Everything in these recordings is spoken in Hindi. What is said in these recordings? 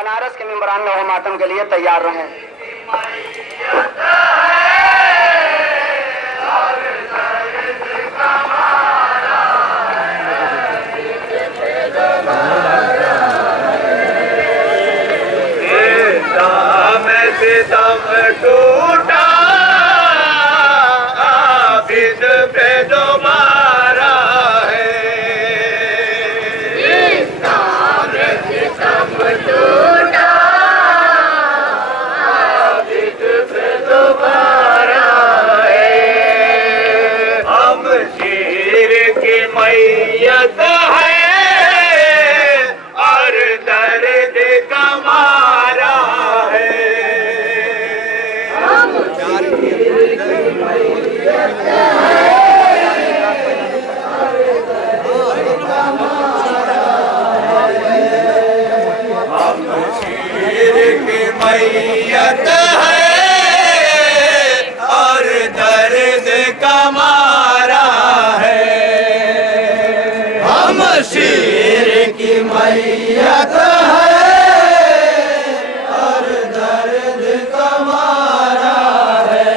बनारस के मेंबरान लौह मातम के लिए तैयार रहें। सितम टूटा आबिद पे दोबारा है। सितम टूटा आबिद पे दोबारा है। हम शीर की मैयत है और दर्द का मारा है। मैयत है और दर्द का मारा है। हम शीर की मैयत है और दर्द का मारा है।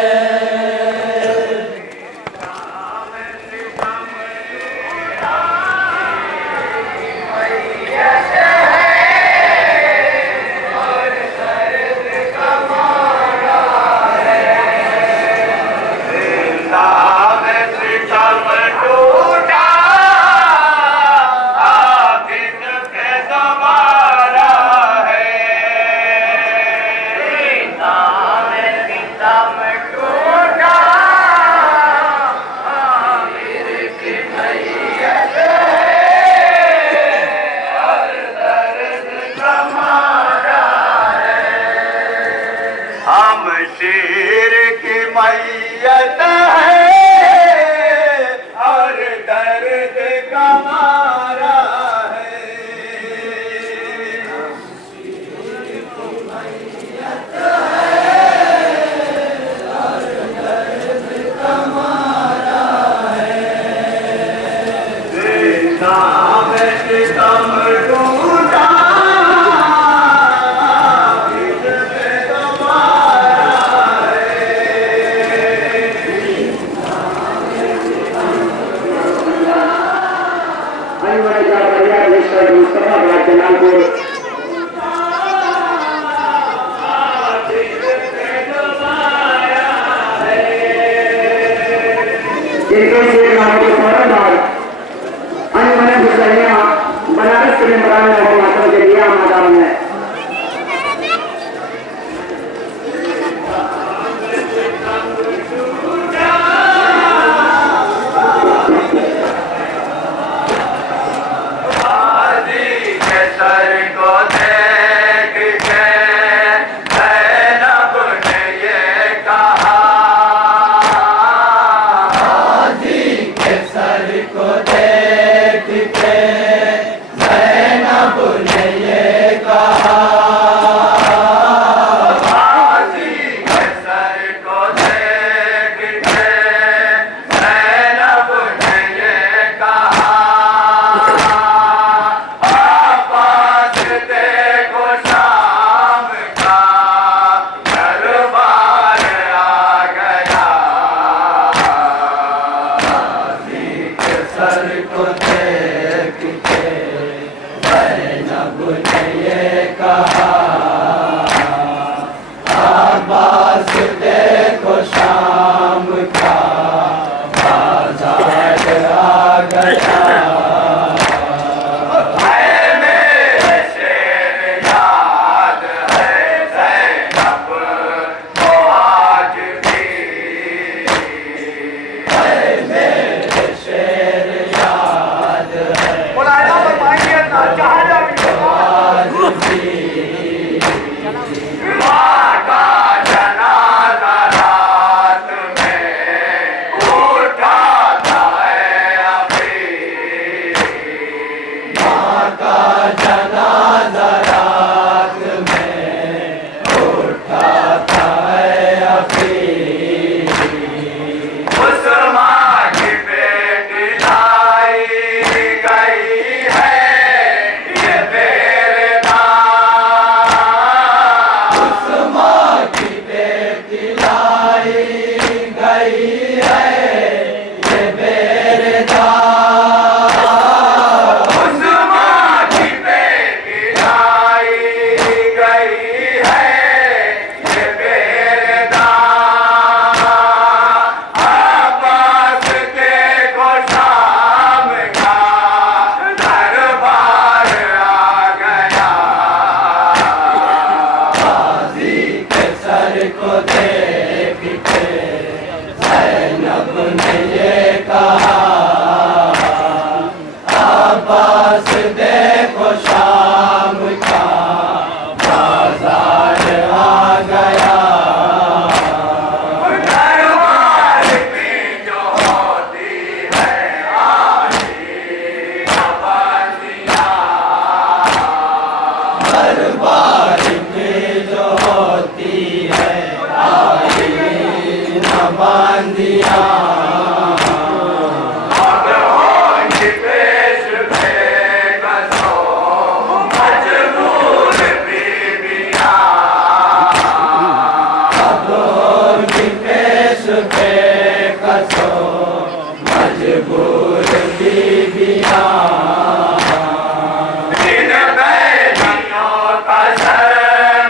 हम शीर की मैयत है और दर्द का मारा है। और दर्द का मारा है। सीना में सितम टूटा में जो होती है आईन बांधिया अब होंगी पेश बेकसो मजबूर बीबियां अब होंगी पेश बेकसो मजबूर बीबियां इन बेटियों का सर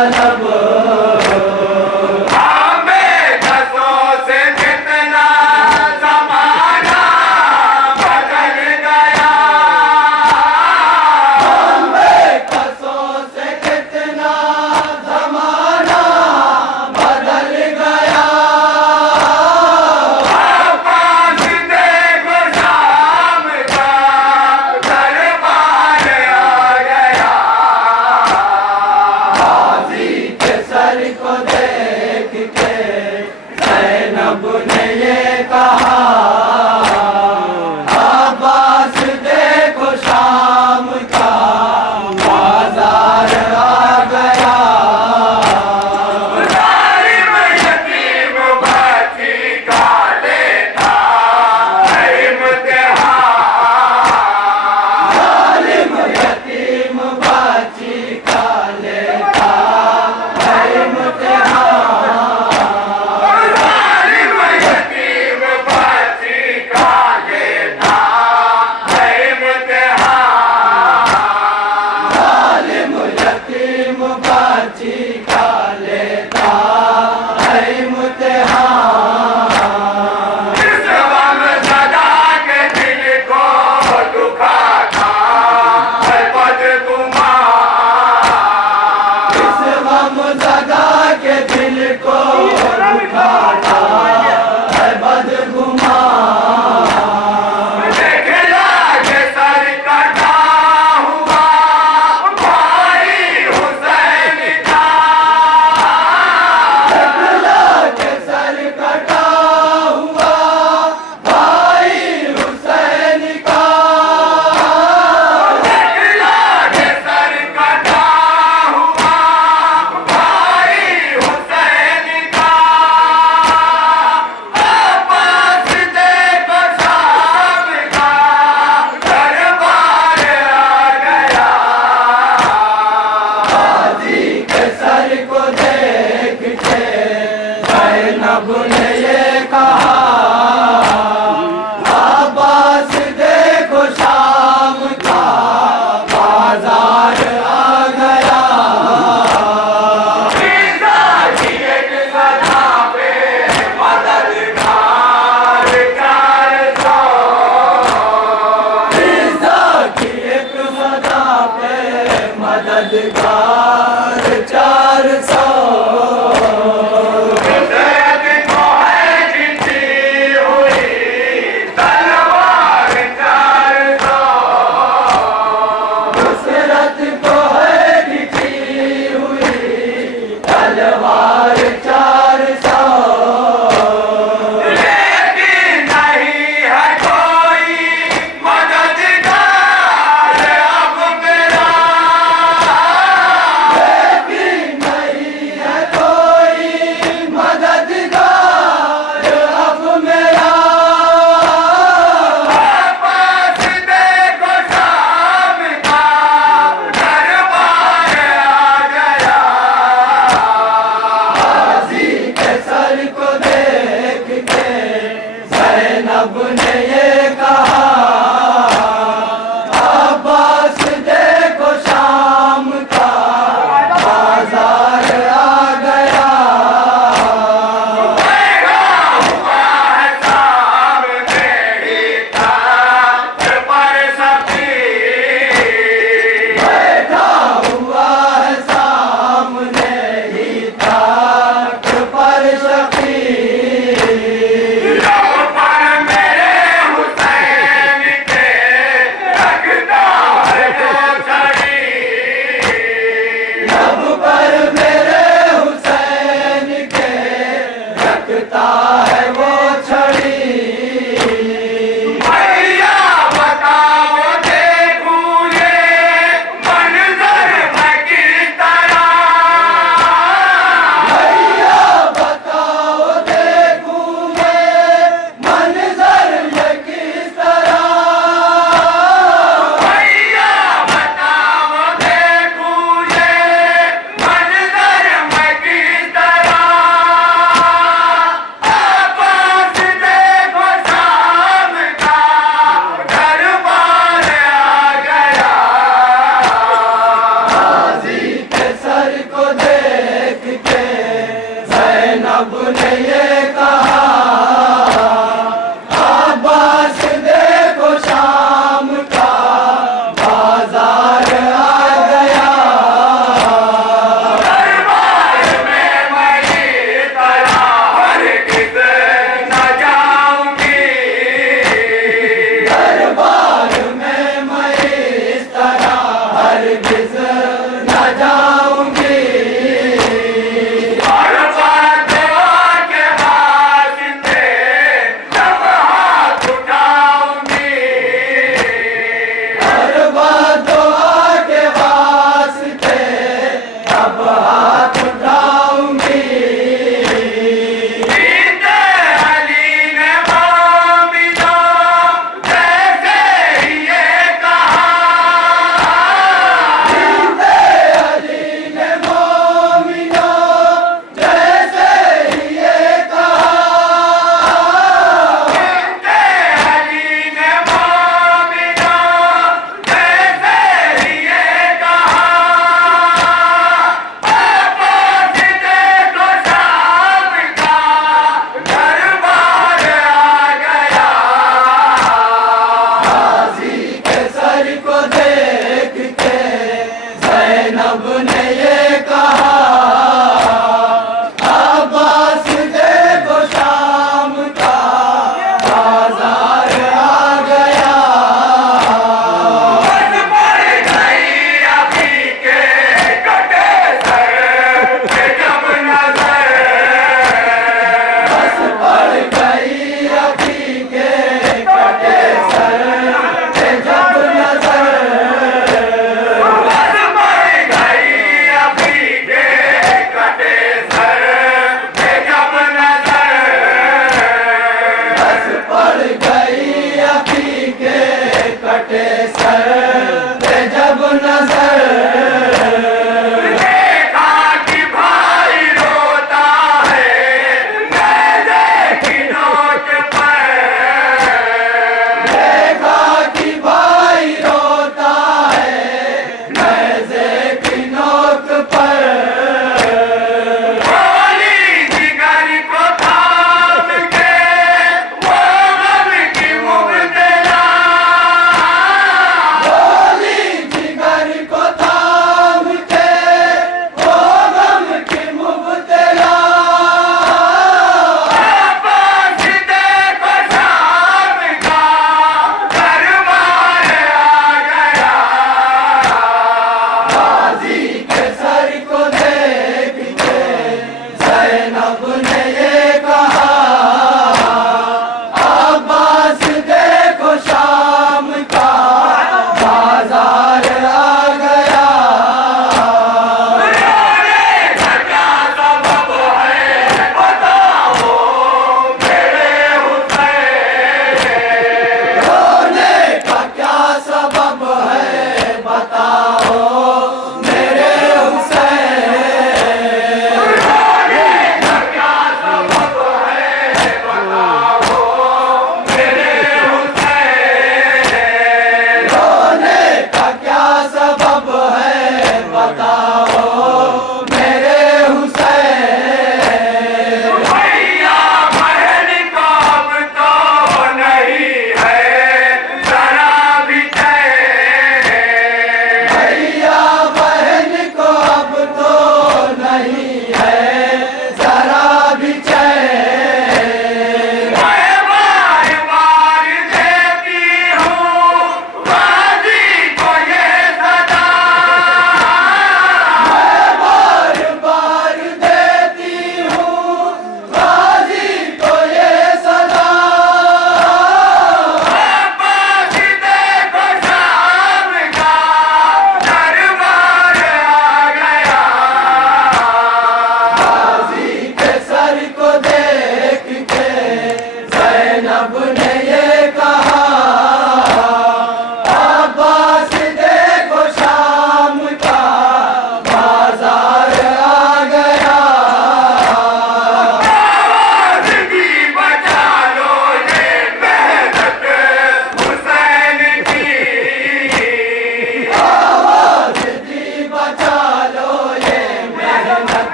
तलब हमें कसों से कितना जमाना बदल गया हमें कसों से कितना जमाना बदल गया पास देखो शाम का दरबार आ गया गाजी के सर को देख के ज़ैनब ने ये कहा अब्बास देखो शाम का बाजार आ गया जालिम यतीम बच्ची का लेता है इम्तिहान जालिम यतीम बच्ची का लेता है इम्तिहान जालिम यतीम बच्ची का लेता है इम्तिहान जालिम यतीम बच्ची का लेता है इम्तिहान इस वक्त सदा के दिल को दुखाता है बदगुमान इस वक्त सदा के दिल को दुखाता है बदगुमान देखला के सर कटा हुआ भाई हुसैन का देखला के सर कटा हुआ भाई हुसैन का देखला के सर कटा हुआ भाई हुसैन का अब्बास देखो शाम का दरबार आ गया गाजी के सर को देख के ज़ैनब ने ये कहा अब्बास देखो शाम का बाजार आ गया ईसा की एक सदा पे मददगार 400 ईसा की एक सदा पे मददगार 400 हुसैन को है खिंची हुई तलवार 400 नुसरत को है खिंची हुई तलवार 400 लेकिन नहीं है कोई मददगार अब मेरा लेकिन नहीं है कोई मददगार अब मेरा अब्बास देखो शाम का दरबार आ गया गाजी के सर को देख के ज़ैनब ने ये कहा अब्बास देखो शाम का बाजार आ गया बैठा हुआ है सामने ही तख्त पर सफीर बैठा हुआ है सामने ही तख्त पर सफीर लब पर मेरे हुसैन के रखता है वो छड़ी लब पर मेरे हुसैन के रखता है वो छड़ी भैया बताओ देखूं ये मंजर मैं किस तरह भैया बताओ देखूं ये मंजर मैं किस तरह भैया बताओ देखूं ये मंजर मैं किस तरह जैनब ने ये कहा अब्बास देखो शाम का बाजार आ गया। दरबार में मैं इस तरह हरगिज़ न जाऊंगी। दरबार में मैं इस तरह हरगिज़ न जाऊंगी। और बात के बाद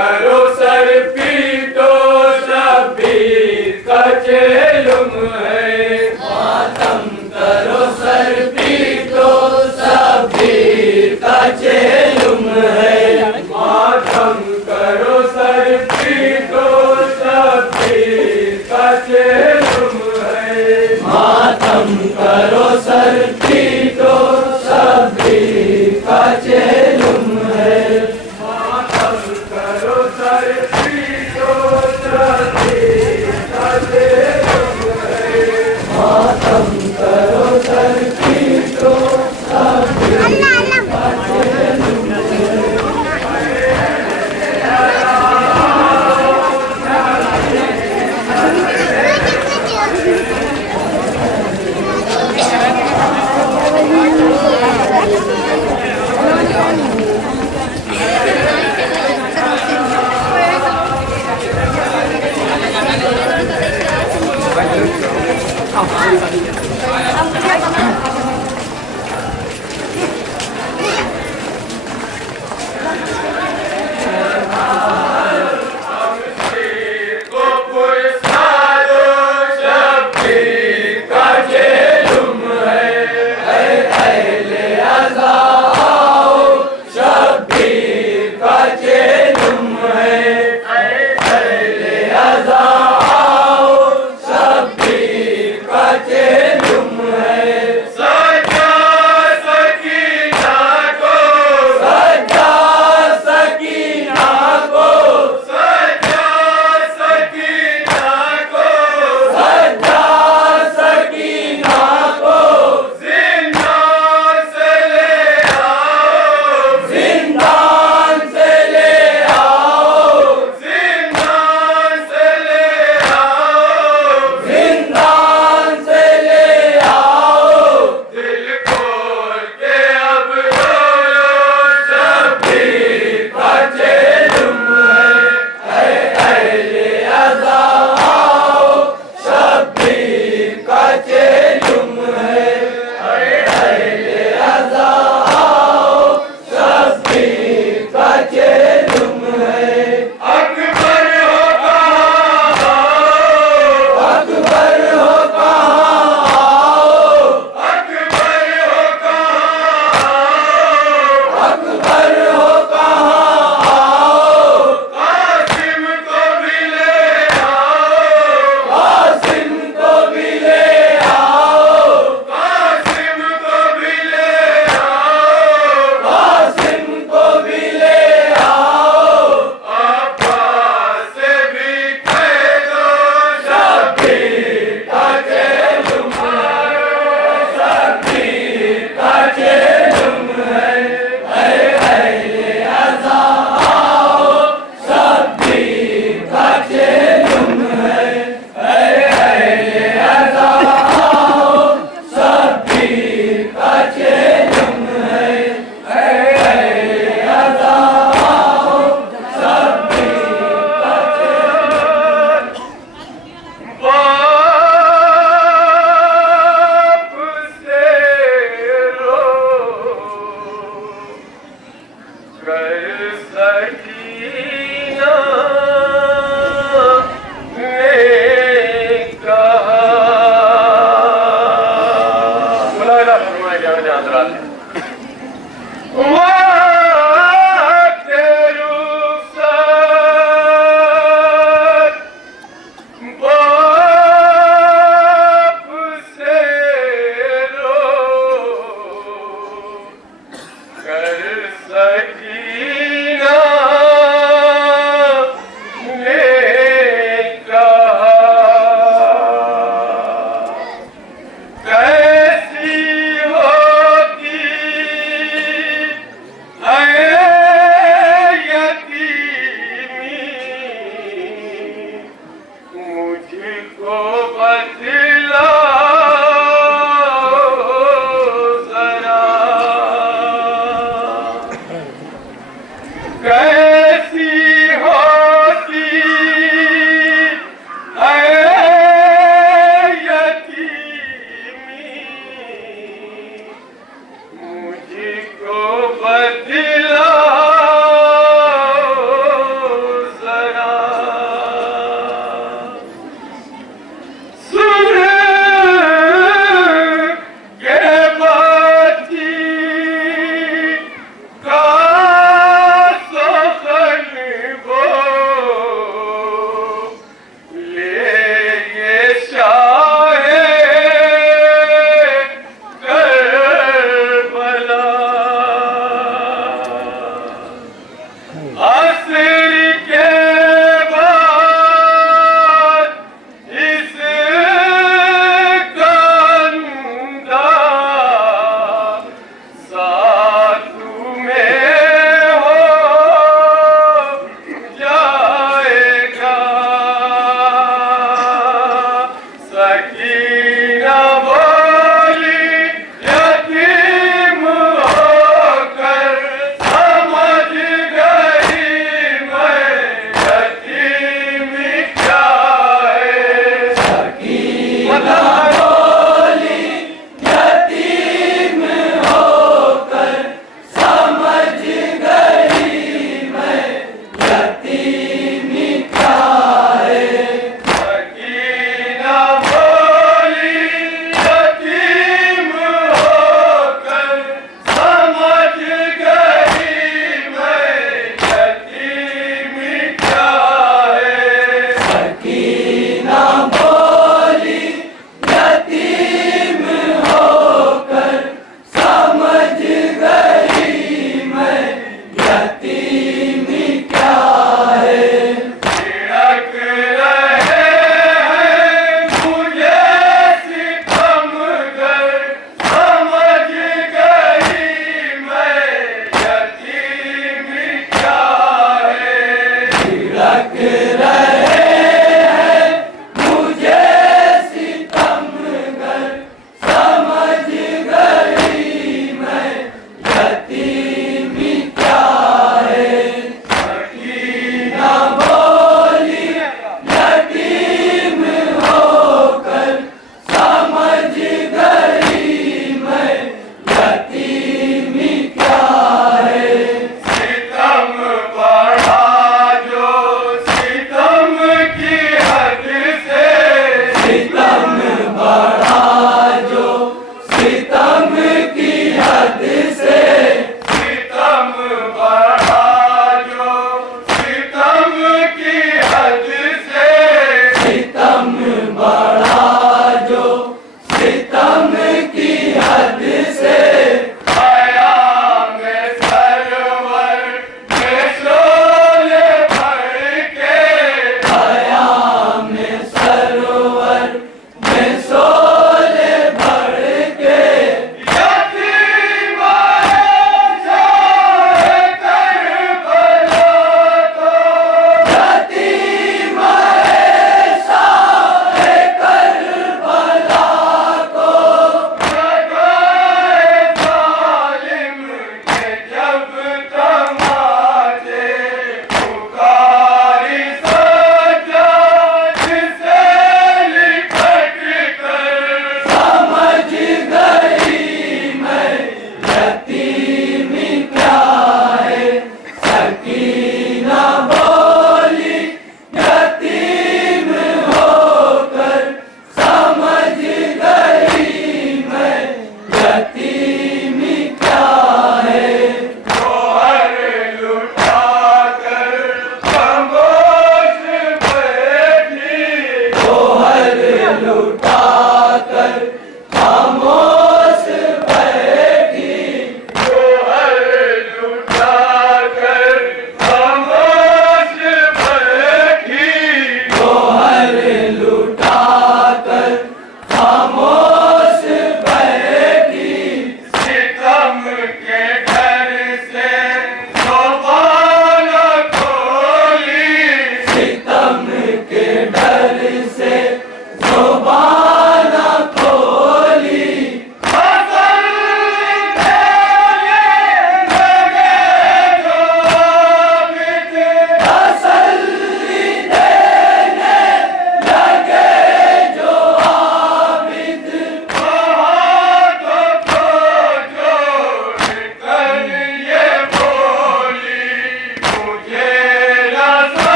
करो सर पीटो शब्बीर का चेलुम है। मातम करो सर पीटो शब्बीर का चेलुम है। मातम करो सर पीटो शब्बीर का चेलुम है। मातम करो सर पीटो शब्बीर का चेलुम है। मातम करो सर पीटो शब्बीर का चेलुम है। मातम करो सर पीटो शब्बीर का चेलुम Thank you.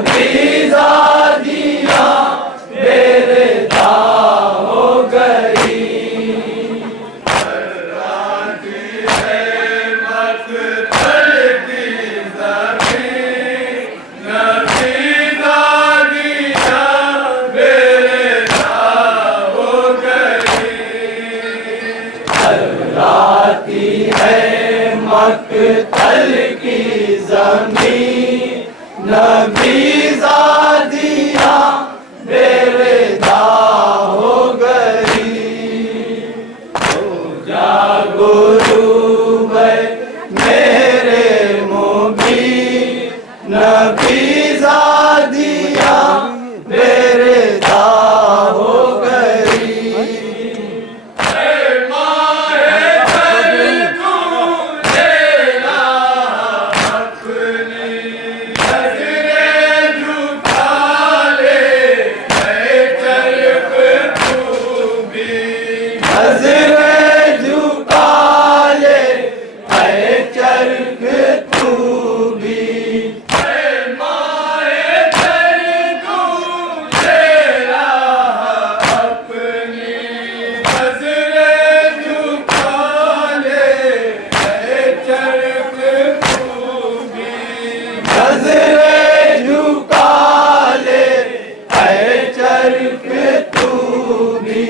नबी ज़ादियाँ बेरेदा हो गई। थर्राती है मक्तल की ज़मीन, नबी ज़ादियाँ बेरेदा हो गई। हो जागो रूबे मेरे मुबीन, नबी ज़ादियाँ बेरेदा हो गई। नज़रें झुका ले ऐ चरख तू भी, नज़रें झुका ले ऐ चरख तू भी।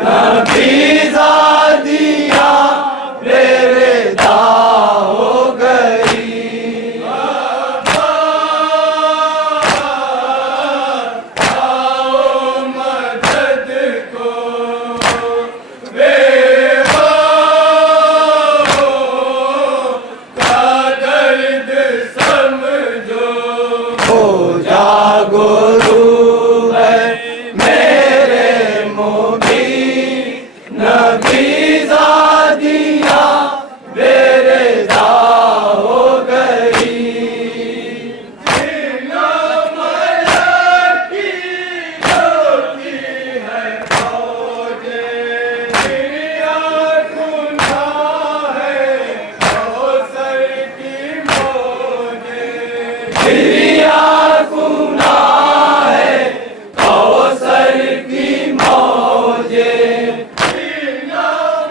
नबी ज़ादियाँ बेरेदा हो गई। आओ मदद को बेवा का दर्द समझो। हो जागो रूबे मेरे मुबीन, नबी ज़ादियाँ बेरेदा हो गई।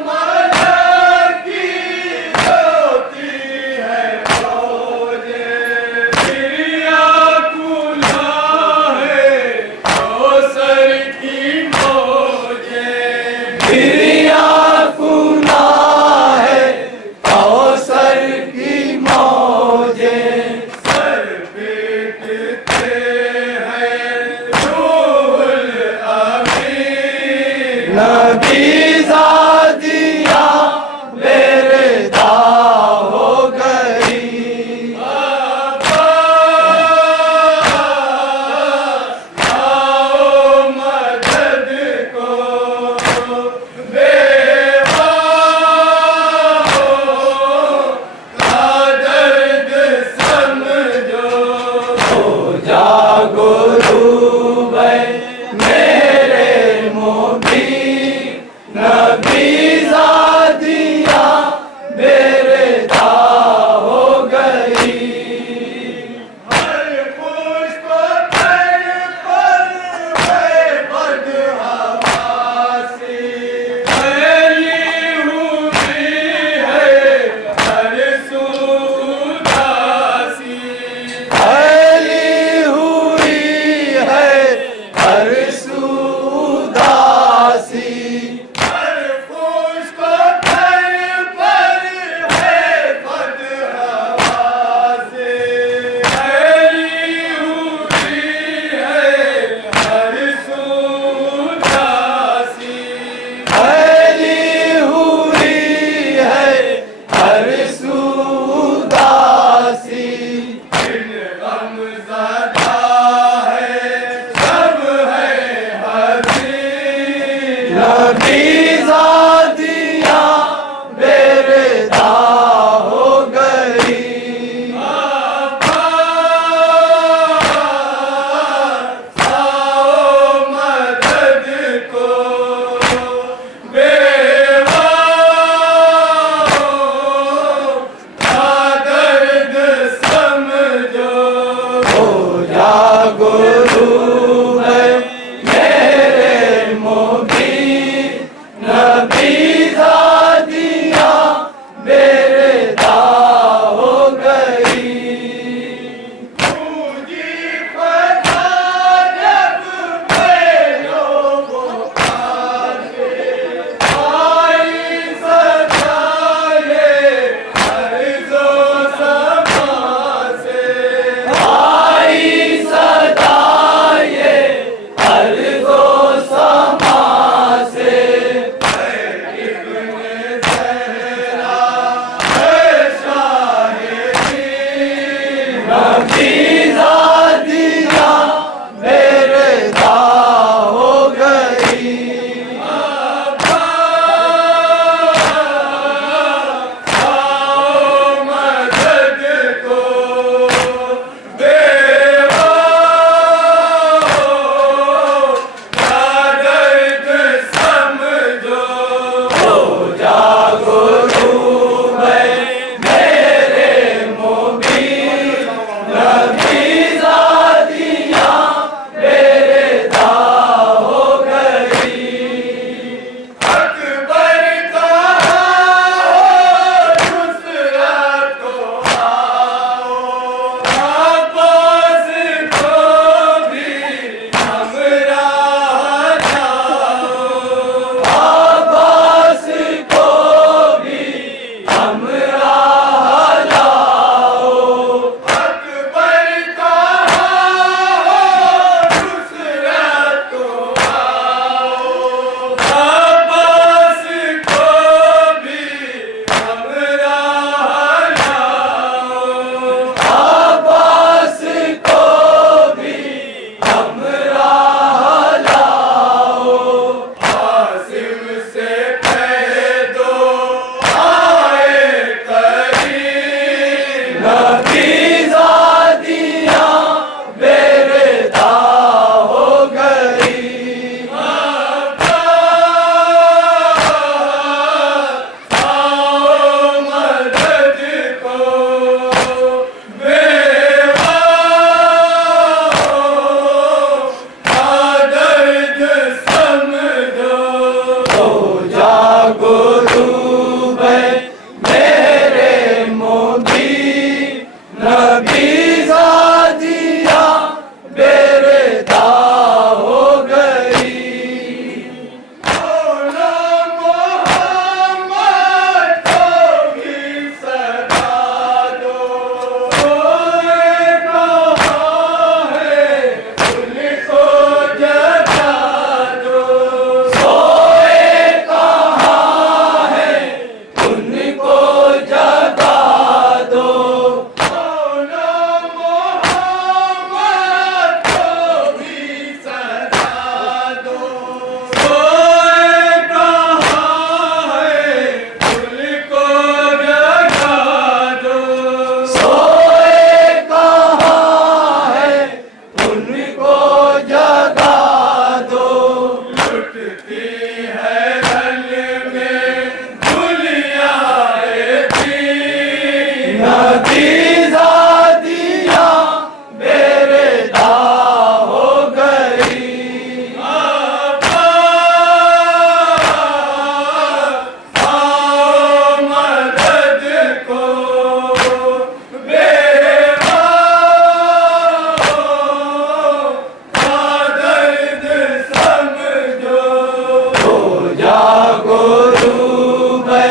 मलकी होती है फौजे, दुनिया गुनाह है कौसर की मौजे। दुनिया गुनाह है कौसर की मौजे। नबी ज़ादियाँ बेरेदा हो गई। आओ मदद को बेवा का दर्द समझो। हो जागो रूबे मेरे मुबीन, नबी ज़ादियाँ बेरेदा हो गई। हर पुष्प पर बदहवासी फैली हुई है हर सूदासी। फैली हुई है हर सूदासी। हर नबी ज़ादियाँ बेरदा हो गई। पूजी फता जब में लोगों का से, आई सदा ये अर्ज़ो समा से। आई सदा ये अर्ज़ो समा से। नबी ज़ादियाँ बेरदा हो गई। मदद को देवा का दर्द समझो। हो जागो डूबे मेरे मुबीन, नबी ज़ादियाँ बेरदा हो गई। अकबर का नुसरत को आओ, अब्बास को भी हमरा जाओ। अब्बास को भी हमरा लाओ। अकबर का नुसरत को आओ, अब्बास को भी हमरा लाओ। अब्बास को भी हमरा लाओ। आसिम से कह दो आए करीम। नबी ज़ादियाँ बेरदा हो गई। आओ मदद को बेवा का दर्द समझो। हो जागो डूबे मेरे मुबीन, नबी ज़ादियाँ बेरदा हो गई। मौला मोहम्मद को भी सदा दो। सोए कहाँ है उनको जगा दो। सोए कहाँ है उनको जगा दो। मौला मोहम्मद को भी सदा दो। सोए कहाँ है उनको जगा दो। सोए कहाँ है उनको जगा दो। लुटती है रल में दुनियाए भी। नबी ज़ादियाँ बेरदा हो गई। आओ मदद को बेवा का दर्द समझो। हो जागो डूबे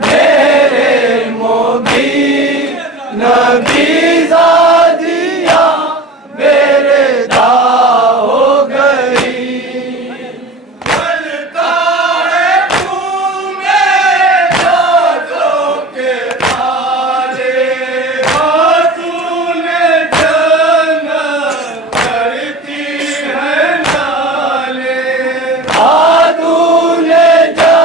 मेरे मुबीन, नबी ज़ादियाँ बेरदा हो गई। चलता है खून में जादों के ताले। खातून जन्नत करती है नाले। खातून जन्नत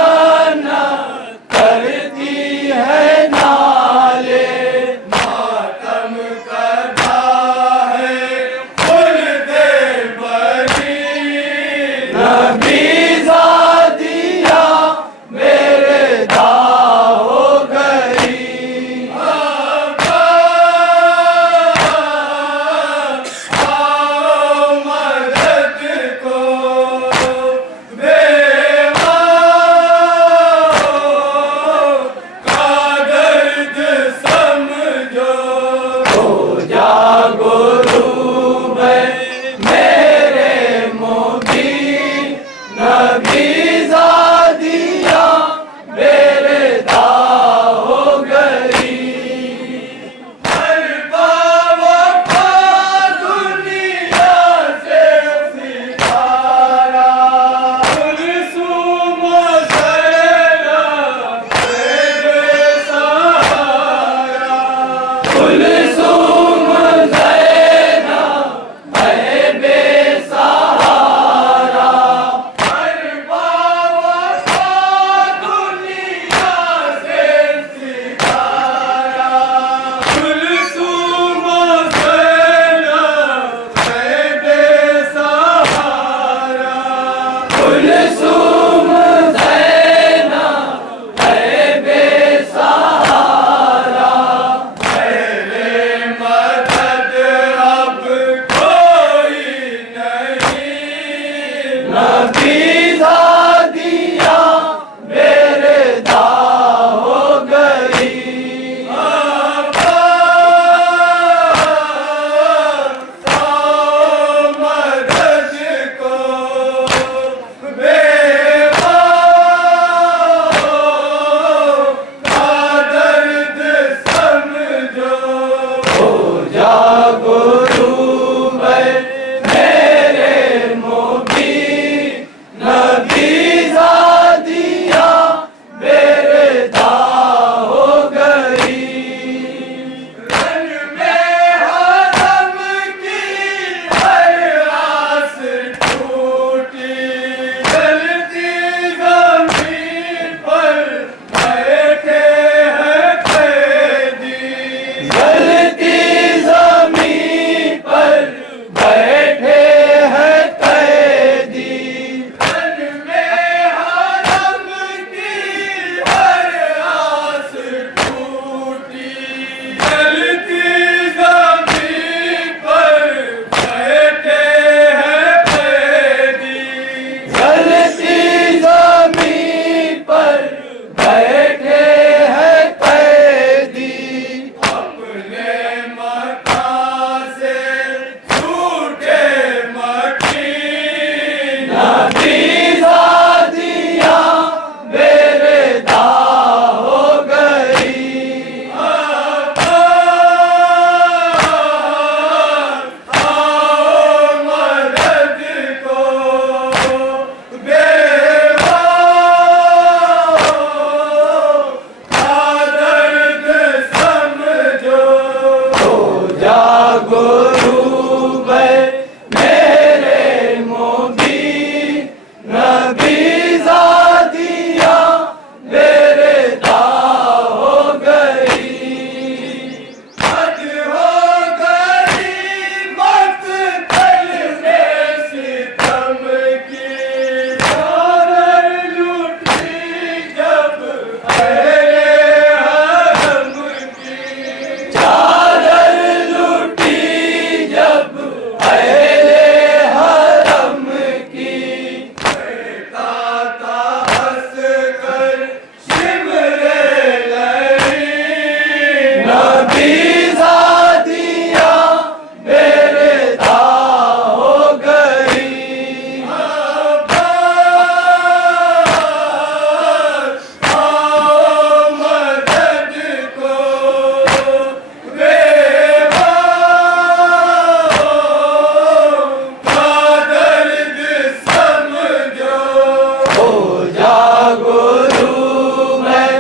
गुरु मैं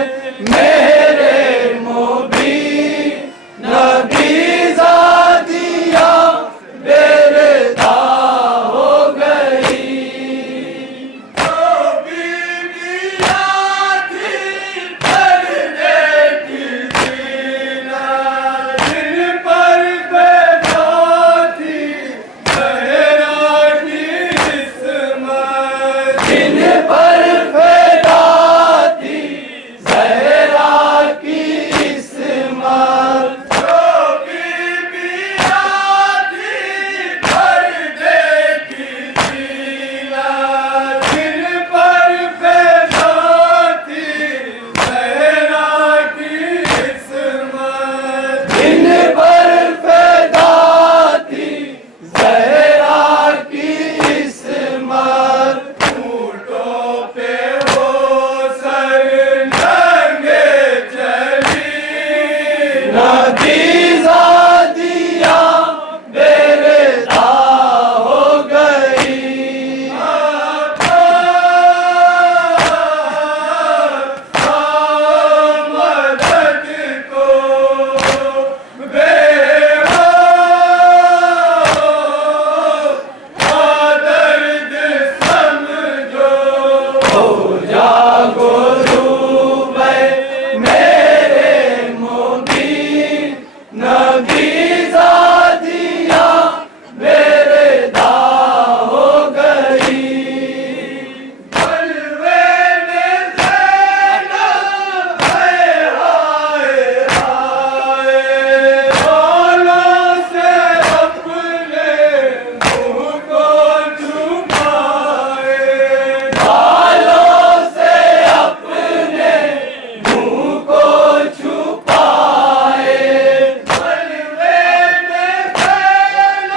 मेरे मोबी नबी ज़ादिया बेरदा हो गई। जो बीबिया थी पर्दे की जीना, जिन पर पैदा थी ज़हरा की इस्मत, जिन पर पैदा थी ज़हरा की इस्मत, जो बीबिया थी पर्दे की जीना, जिन पर पैदा थी ज़हरा की इस्मत, जिन पर पैदा थी ज़हरा की इस्मत, ऊँटों पे वो सर नंगे चली, नबी ज़ादिया बेरदा हो गई। मदद को बेहो दर्द समझो, हो जा गुरु मैं मेरे मोबी नबी ज़ादिया बेरदा हो गई। बलवे में ज़ैनब है हाय हाय, बालों से अपने मुँह को छुपाए, बालों से अपने मुँह को छुपाए, बलवे में ज़ैनब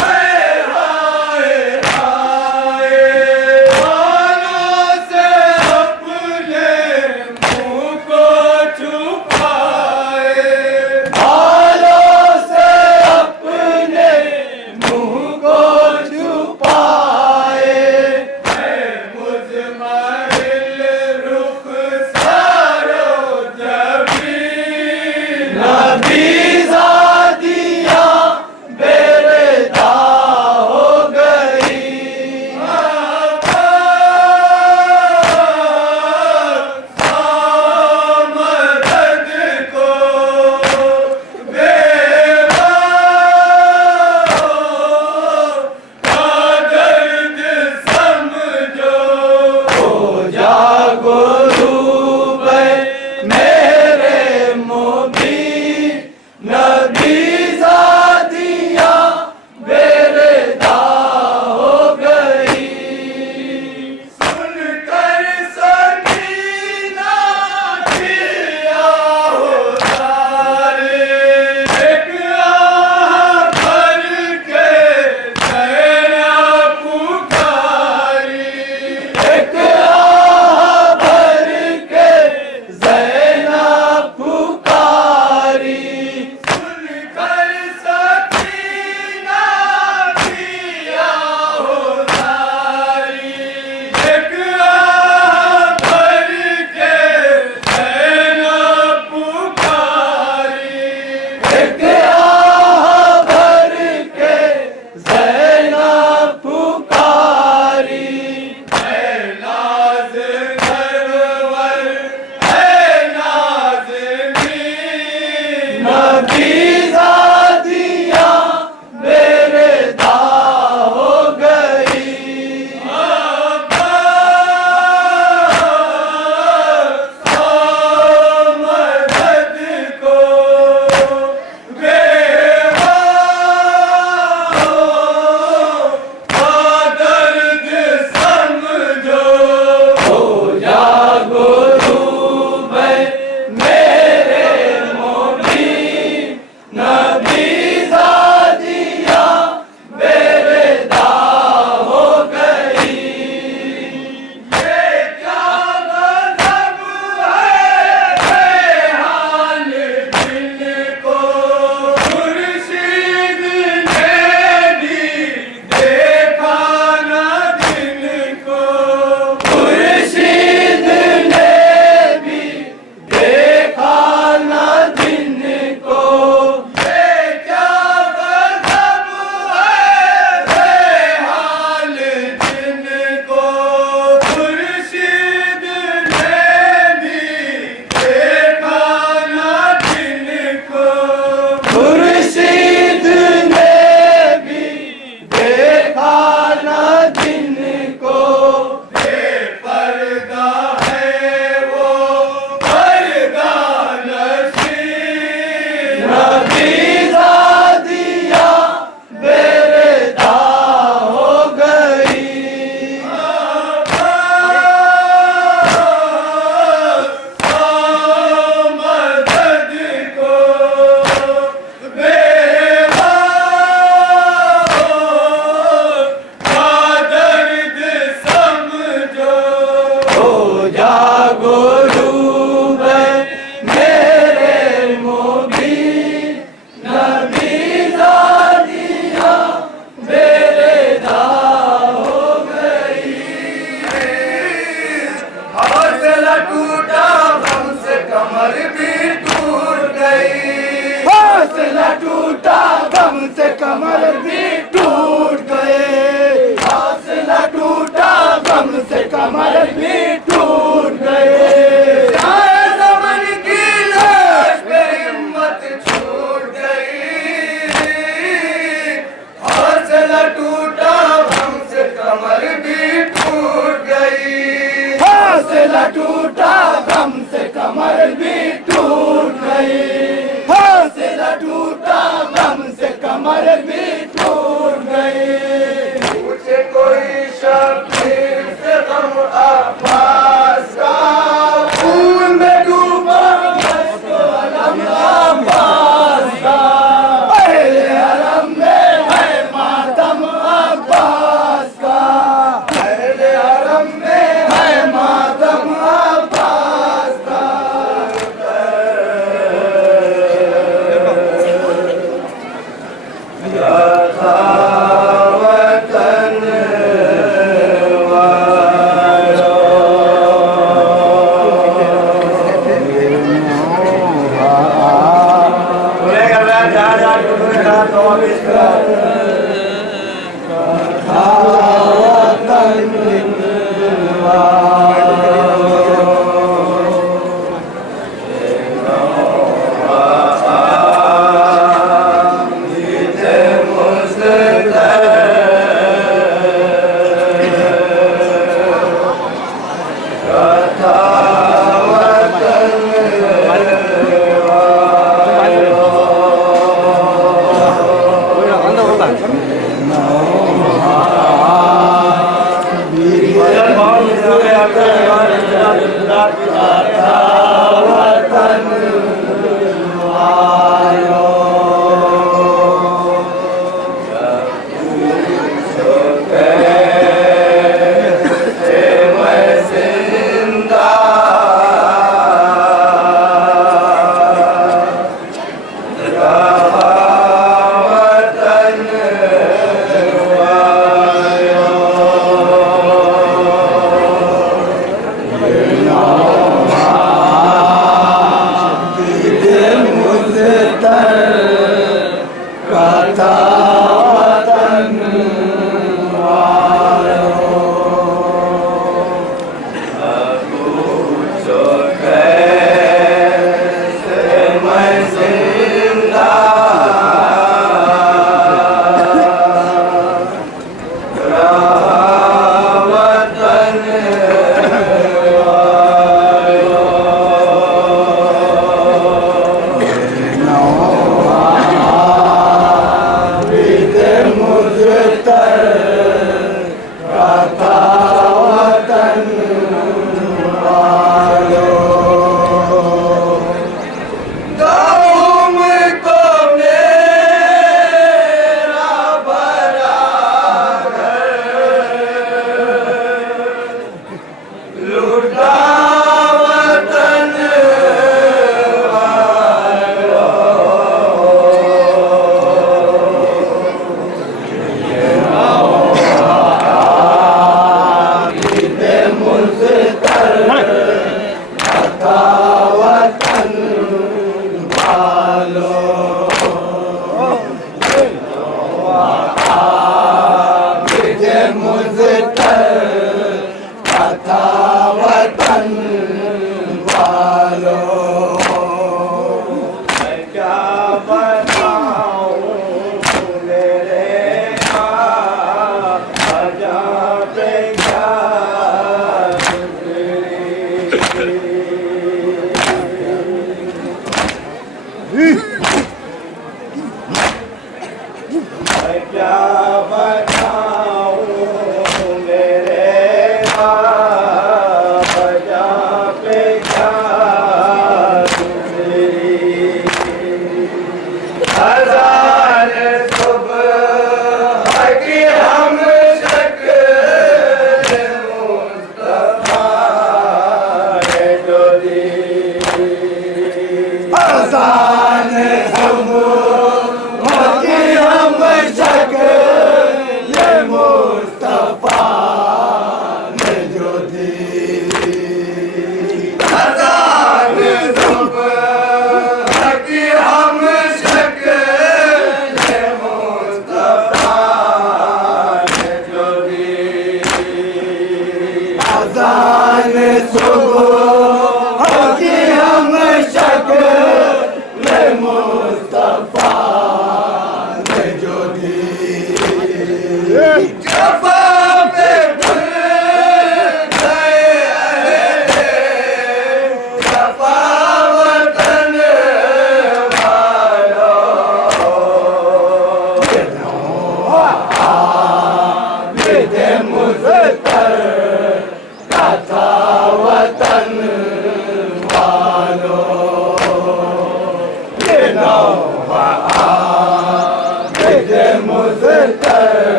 है हाय हाय, बालों से अपने मुँह को छुपाए, बालों से अपने मुँह को छुपाए, मुज़महिल रुख सारो जबीन, नबी ज़ादिया बेरदा हो गई। मदद को बेवा दर्द समझो, हो जा गुरु मैं मेरे मोबी नबी ज़ादिया बेरदा हो गई। सुनकर सकीना किया हो सारे, एक आह भर के ज़हरा पुकारी, एक आह भर कमर भी टूट गए, हौसला टूटा गम से कमर भी टूट गए। शायद मन की लाश पे हिम्मत छूट गई, हौसला टूटा गम से कमर भी टूट गई, हौसला टूटा गम से कमर भी टूट गई, हौसला टूटा गम से कमर भी टूट गई। पूछे कोई शब्द से गम आवाज का, खून में डूबा मुझको अलम अब्बास का, पहले अलम में है मातम अब्बास का, पहले हरम में है मातम अब्बास का।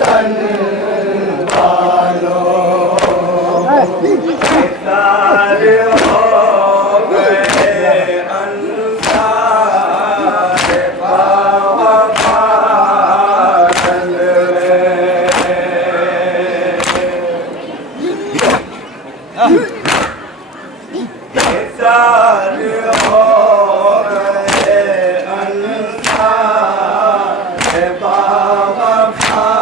वतन वालों निसार हो गए अंसार बावफान निसार हो गए अंसार बावफान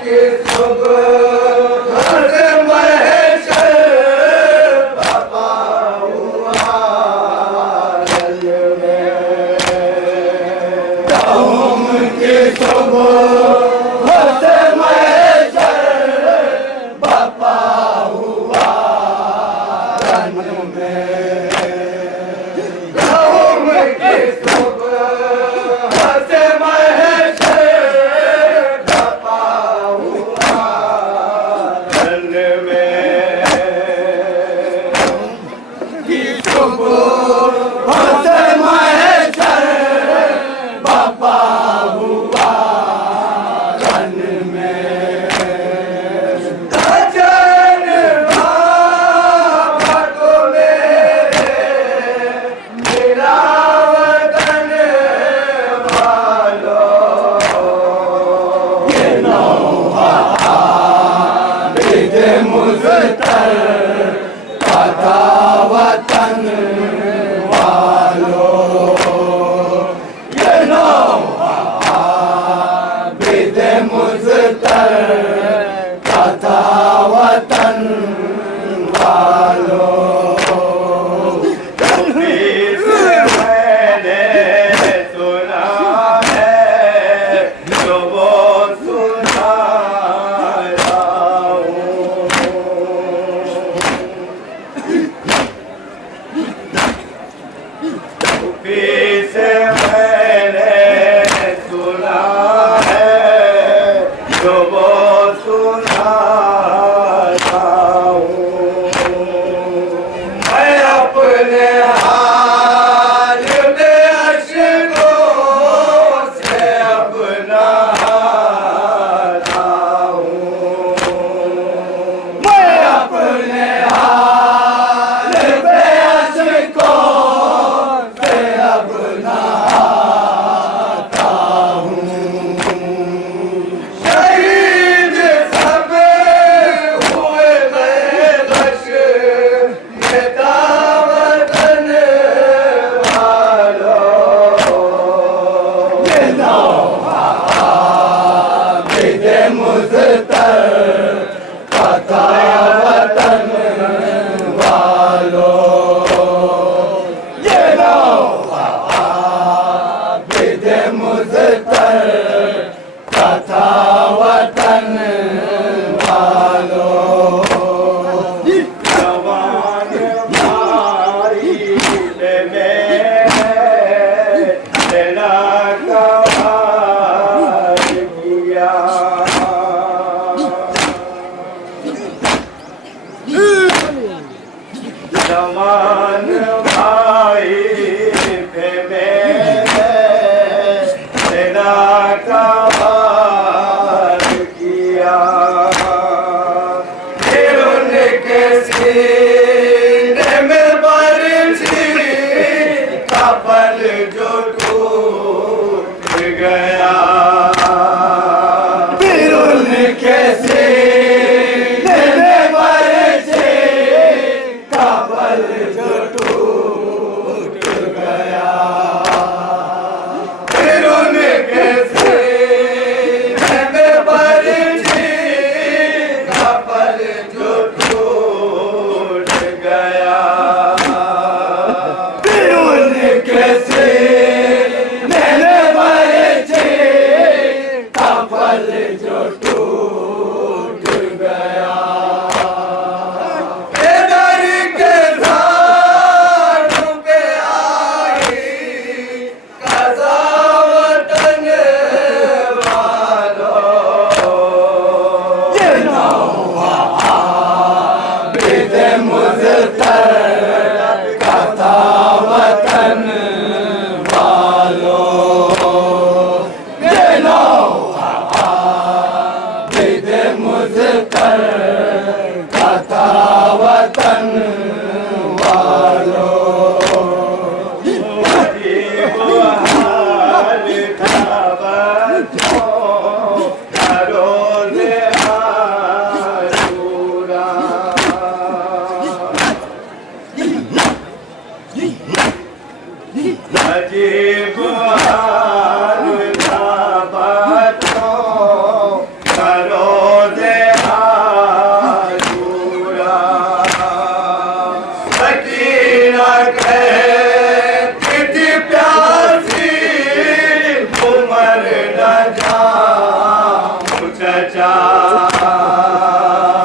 की सुबह से महशर बपा हुआ रंग में कौम की सुबह से महशर बपा हुआ रन में कौम की सुबह से महशर बपा हुआ रंग में की सुबह से महशर बपा हुआ रन में अजन बाबा को मेरे मेरा वतन वालों ये नौहा बिद मुज़्तर कथा वतन वालों ये नौहा बिद मुज़्तर कथा वतन वालों फिर मैंने सुना है जो वो सुनाया हूँ फिर मैंने सुना है जो वो सुनाया हूँ मैं अपने हाल में अश्कों से अपना हाथा हूँ मैं अपने हाल पे अश्कों से अपना आता हूँ शहीद सब हुए बेबस नेता वतन वालों ये नौहा बिद मुज़्तर कथा वतन वालों ये नौहा बिद मुज़्तर कथा वतन वालों जवान भाई में तेरा कमाल किया जवान भाई में तेरा कमाल किया फिर उनके सीने में बरछी कपल जो टूट गया फिर उनके सीने में बरछी कपल जो टूट गया फिर उनके सीने में बरछी कपल जो टूट गया फिर उनके सीने में बरछी कपल जो टूट गया इधर के झाड़ू पे आई कज़ावतन वालों ये नौहा बिद मुज़्तर कथा वतन वालों चचा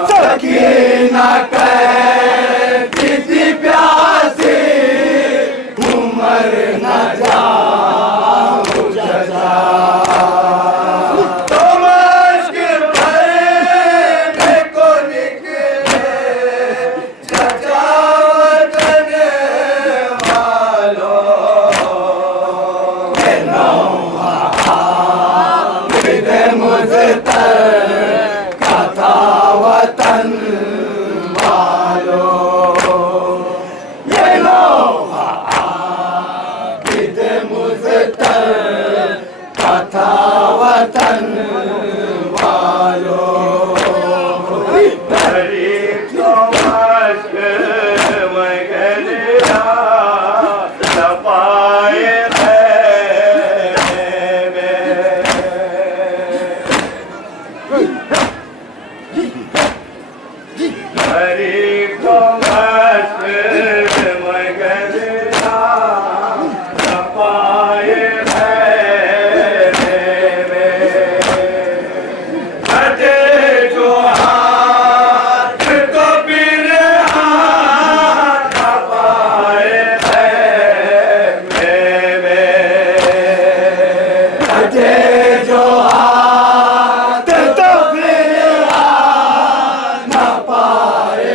सकीना कहती थी प्यासी उमर न जाऊं चचा तो मुश्किल भरने को निकले चचा वतन वालों मुझतर कथा वतन वालों ये लोहा आबिद मुझतर कथा वतन वालों गरीब को मश्क में गलिया सफाए हरी को मस्त में गलिया सफाए कटे जो हाथ को पीर हाथ सफाए कटे जो हाथ तो फिर न पाए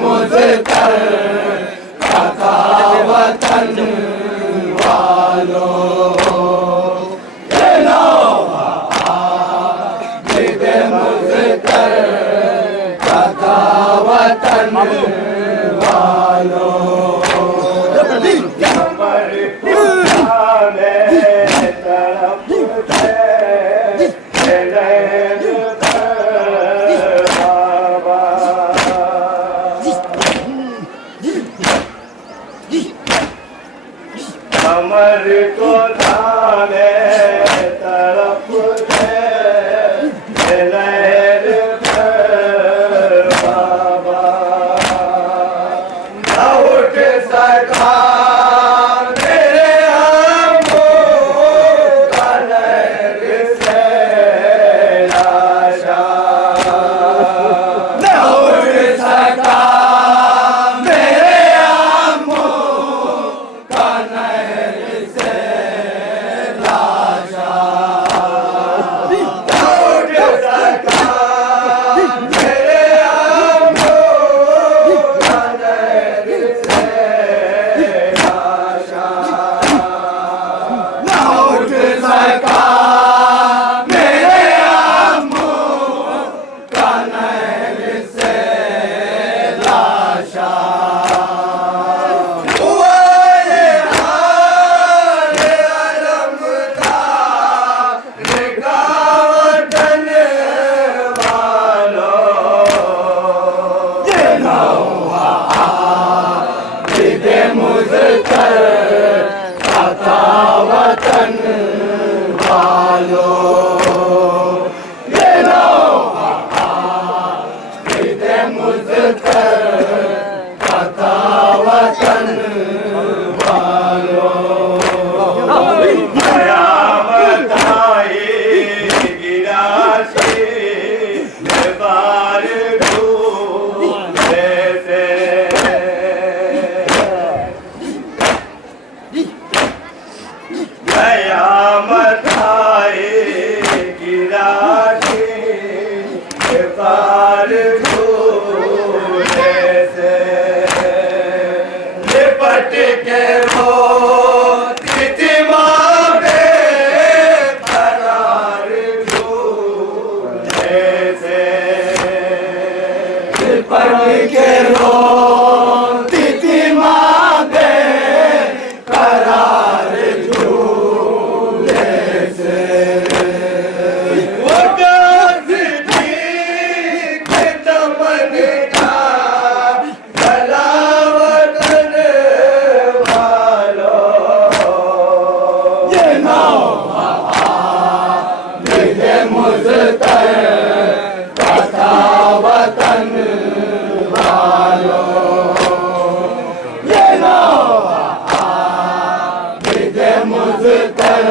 मुझतर कथा वतन वालों ये लोहा आबिद मुझतर कथा वतन वालों कमर को थामे तरफ से लहर पर बाबा न उठ सका मेरे आंखों का लहर से लाशा न उठ सका मुझतर कथा वतन वालों ये लोहा आबिद मुझतर कथा वतन वालों कयामत आई गिरासी बार ढूंढे से कयामत आई गिरासी बार ढूंढे से लिपट के रोती थी माँ बेकरार ढूंढे से लिपट के रोती थी माँ बेकरार झूले मुझतर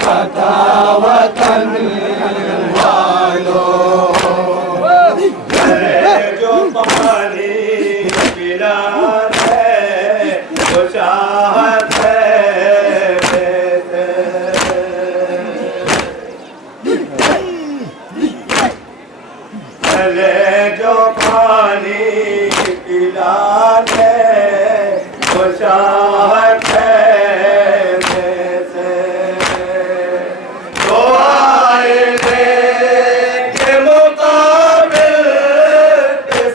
कथा वतन वालों। जो पानी पिला है वो चाहत है, जो पानी पिलाने वो चाहत है तो आईने के मुकाबिल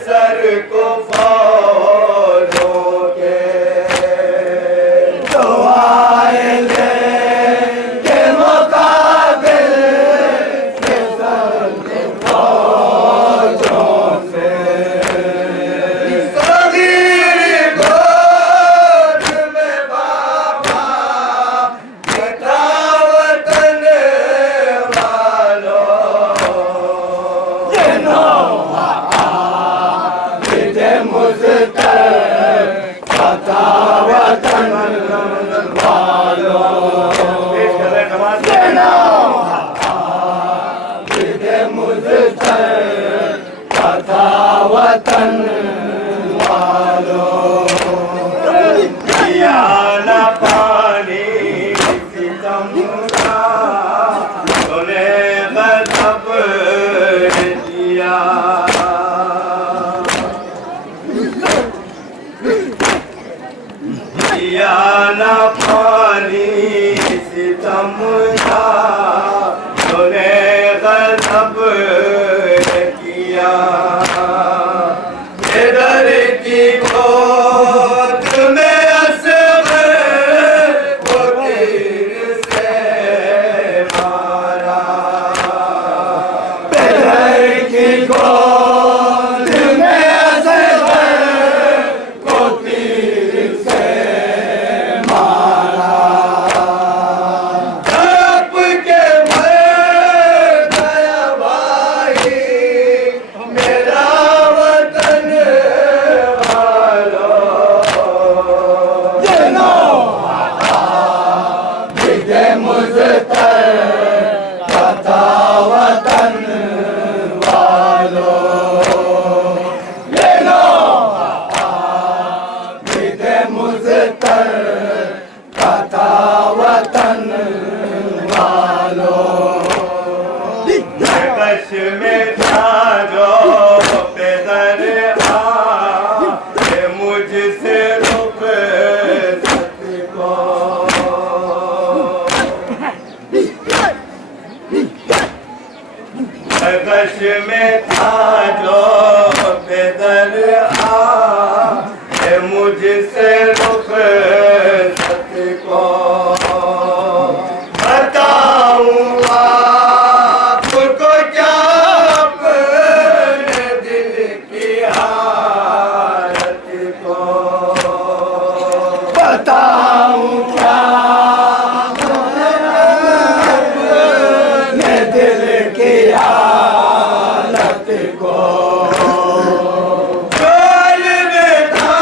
सर को फौजों के, तो आईने के मुकाबिल वतन वालों। दिया न पानी सितम का तूने गज़ब दिया, दिया न पानी सितम का तूने गज़ब किया। इधर की गोद में असग़र वो तीर से मारा, इधर की गोद में असग़र को तीर से मारा। तड़प के मर गया भाई मेरा वतन वालों। विजय मुझतर कथा वतन वालों। ले लो विजय मुझतर कथा वतन वालों। कश में था जो पेदर मुझसे रुक सको, कश में था जो पेदर मुझसे रुक सको। बताऊंगा आपको क्या अपने दिल की हालत को, बताऊं क्या अपने दिल की हालत को। चोल में था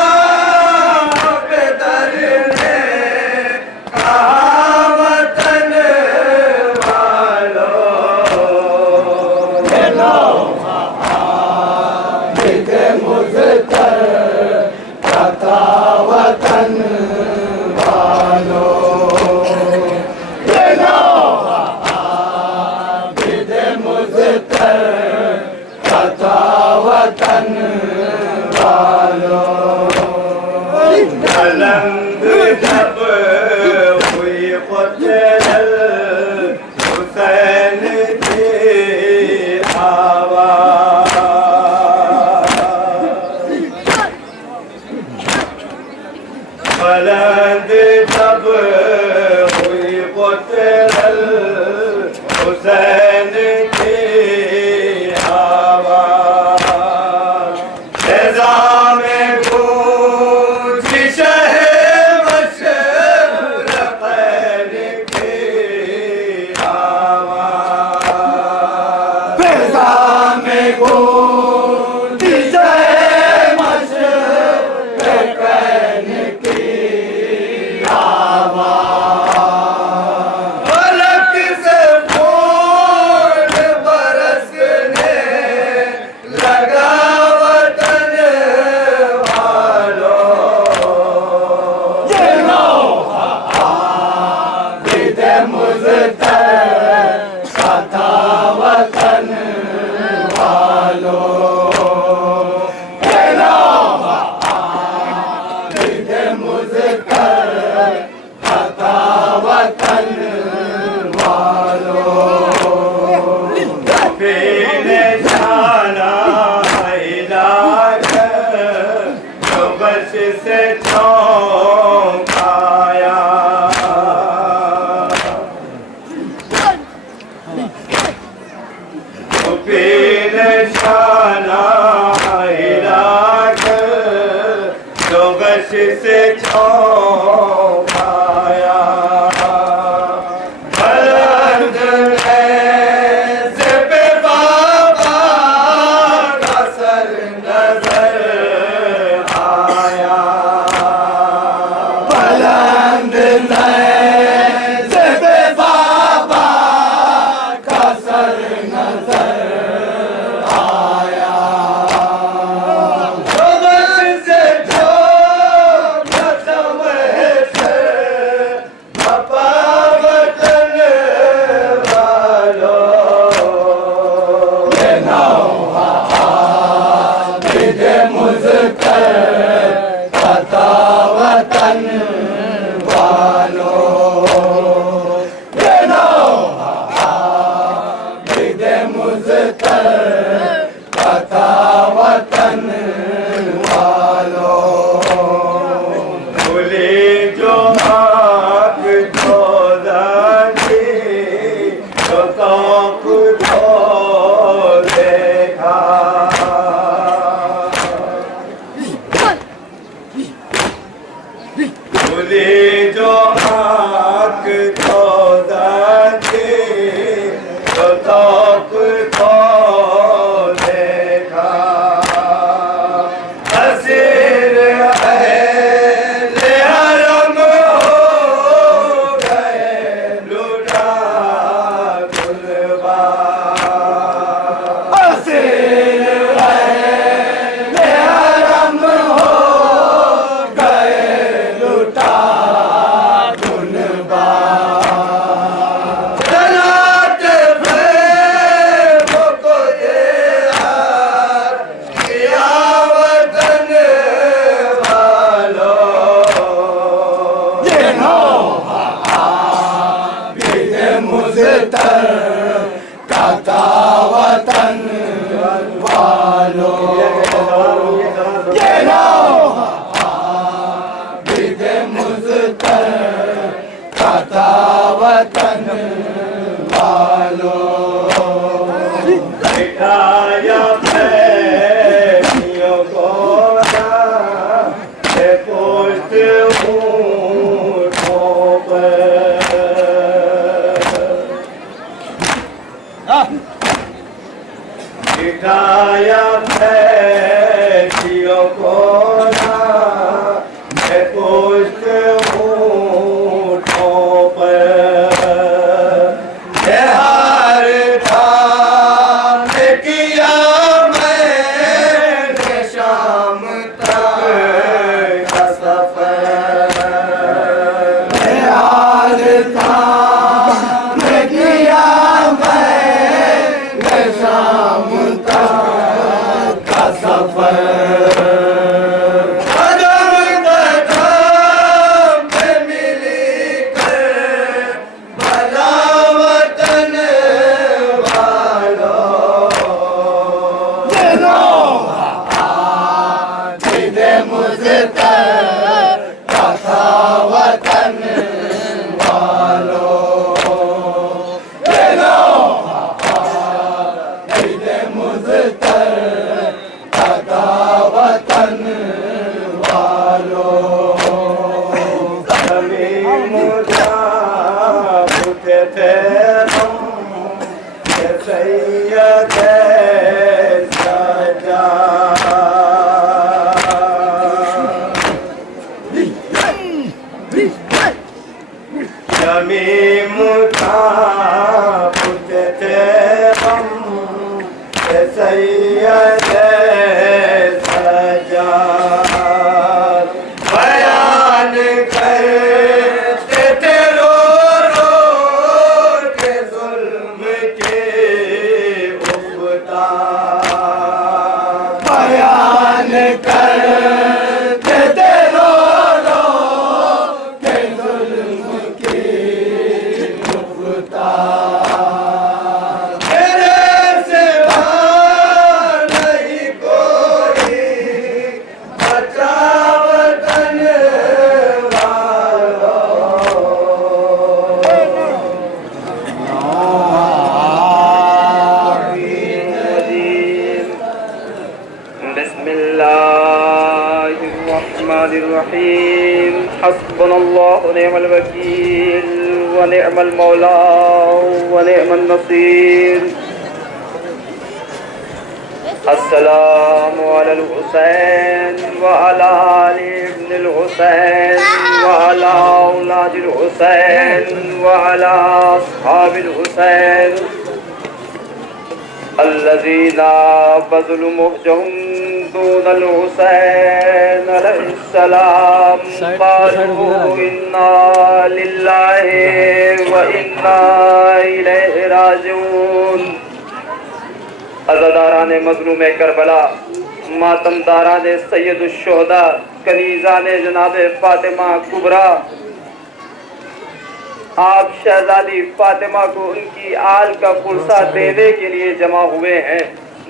पेदर ने कहा वतन वालों। विजय मुझतर कथा वतन वालों। विजय मुझतर कथा वतन वालों। बुलंद जब हुई क़ुतल हुसैन की आवाज़, बुलंद जब हुई क़ुतल हुसैन की आवाज़, फ़िज़ा में गूंजी शहे मशरक़ैन की मुज़्तर का था वतन वालों। ये लौहा आबिद मुज़्तर का था वतन वालों। फिर जाना इलाज जो बस से चौंकाया। फिर जाना इलाज जो बस से चौंकाया। जो आँख तो दादी तो तोक को देखा। हसीर है ले हरम हो गए लुटा गुलबा। हसीर है ले हरम हो गए लुटा वतन वालों। ये लौहा आबिद मुज़्तर का था वतन वालों। बिठाया पैरियों को से पोस्ट ऊँटों पर। बिठाया पैरियों को से पोस्ट ऊँटों पर। हर काम किया मैंने शाम तक का सफर। हर काम किया मैंने शाम तक का सफर। बयान करते थे रो रो हस्बुनल्लाहु व निअमल वकील व निअमल मौला व निअमन नसीर। अस्सलामु अलल हुसैन व अला आलि इब्निल हुसैन व अला औलादिल हुसैन व अला अस्हाबिल हुसैन अल्लज़ीना बज़लु मुहजहुम दूनल हुसैन अलैहिस्सलाम क़ालू इन्ना लिल्लाहि व इन्ना इलैहि राजिऊन। अज़ादारान मज़लूम करबला, मातमदारान सैयदुश शुहदा, कनीज़ान जनाब फातिमा कुबरा, आप शहजादी फातिमा को उनकी आल का पुरसा देने के लिए जमा हुए हैं।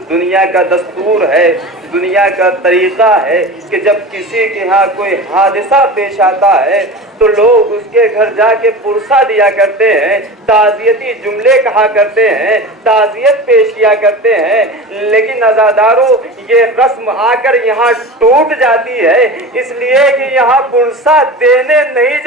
दुनिया का दस्तूर है, दुनिया का तरीका है कि जब किसी के यहाँ कोई हादसा पेश आता है तो लोग उसके घर जाके पुरसा दिया करते हैं, ताज़ियती जुमले कहा करते हैं, ताज़ियत पेश किया करते हैं। लेकिन अज़ादारों, ये रस्म आकर यहाँ टूट जाती है, इसलिए कि यहाँ पुरसा देने नहीं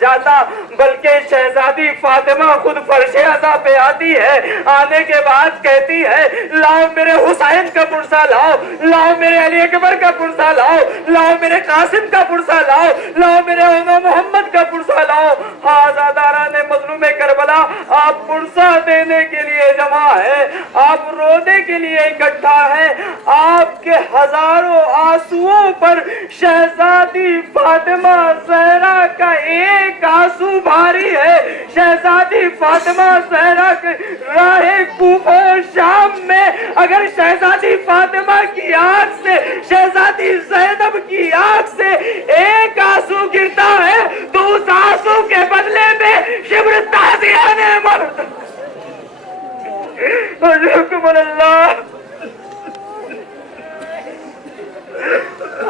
जाता, बल्कि शहजादी फातिमा खुद फर्शे अज़ा पे आती है। आने के बाद कहती है, लाओ मेरे हुसैन का पुरसा लाओ, लाओ मेरे अली अकबर का पुरसा लाओ, लाओ मेरे कासिम का पुरसा लाओ, लाओ मेरे मोहम्मद का पुरसा लाओ। आज़ादारा ने मज़लूम करबला, आप पुरसा देने के लिए जमा है, आप रोने के लिए इकट्ठा है। आपके हजारों आंसुओं पर शहजादी फातिमा ज़हरा का एक आंसू भारी है। शहजादी फातिमा ज़हरा के राहे कूफा शाम में अगर शहजादी फातिमा की आंख से, शहजादी ज़ैनब की आंख से एक आंसू गिरता है तो उस आंसू के बदले में शिब्र ताज़िया ने मर्द अल्लाह।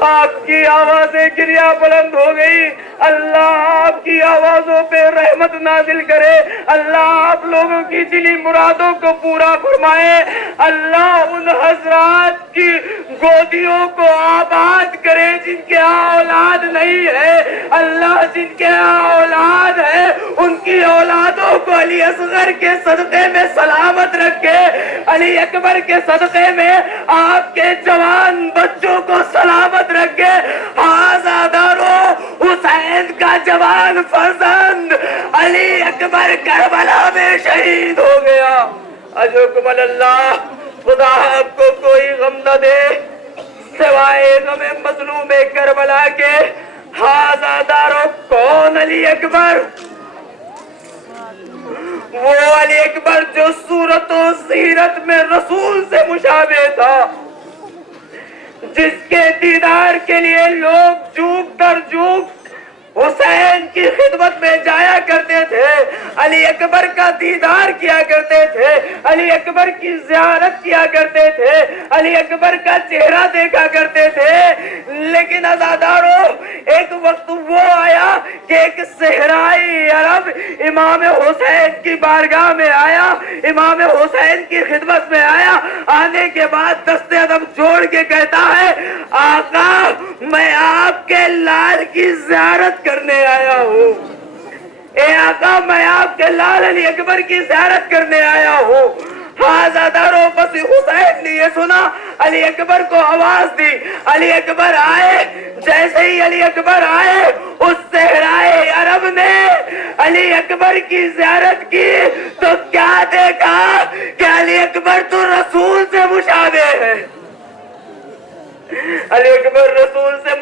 आपकी आवाजें गिरिया बुलंद हो गई। अल्लाह आपकी आवाजों पे रहमत नाजिल करे। अल्लाह आप लोगों की दिली मुरादों को पूरा फरमाए। अल्लाह उन हजरात की गोदियों को आबाद करे जिनके औलाद नहीं है। अल्लाह जिनके औलाद है उनकी औलादों को अली असगर के सदक़े में सलामत रखे। अली अकबर के सदक़े में आपके जवान बच्चों को सलामत रखे। आज़ादारों, हुसैन का जवान फर्जंद अली अकबर करबला में शहीद हो गया। अजुकमल अल्लाह, खुदा आपको कोई गम न दे सिवाय गमे मजलूम करबला के। आज़ादारों, कौन अली अकबर? वो अली अकबर जो सूरत और सीरत में रसूल से मुशाबे था, जिसके दीदार के लिए लोग झूक दर झूक हुसैन की खिदमत में जाया करते थे, अली अकबर का दीदार किया करते थे, अली अकबर की ज़ियारत किया करते थे, अली अकबर का चेहरा देखा करते थे। लेकिन अज़ादारों, एक वक्त वो आया कि एक सहराई अरब इमाम हुसैन की बारगाह में आया, इमाम हुसैन की खिदमत में आया। आने के बाद दस्ते अदब जोड़ के कहता है, आका मैं आपके लाल की ज़ियारत करने आया हूँ। ए आका, मैं आपके लाल अली अकबर की ज़ियारत करने आया हूँ। आज़ादारों, बस हुसैन ने ये सुना, अली अकबर को आवाज दी, अली अकबर आए। जैसे ही अली अकबर आए, उस सहराए अरब ने अली अकबर की ज़ियारत की तो क्या देखा कि अली अकबर तो रसूल से मुशाबे है। अली अकबर रसूल से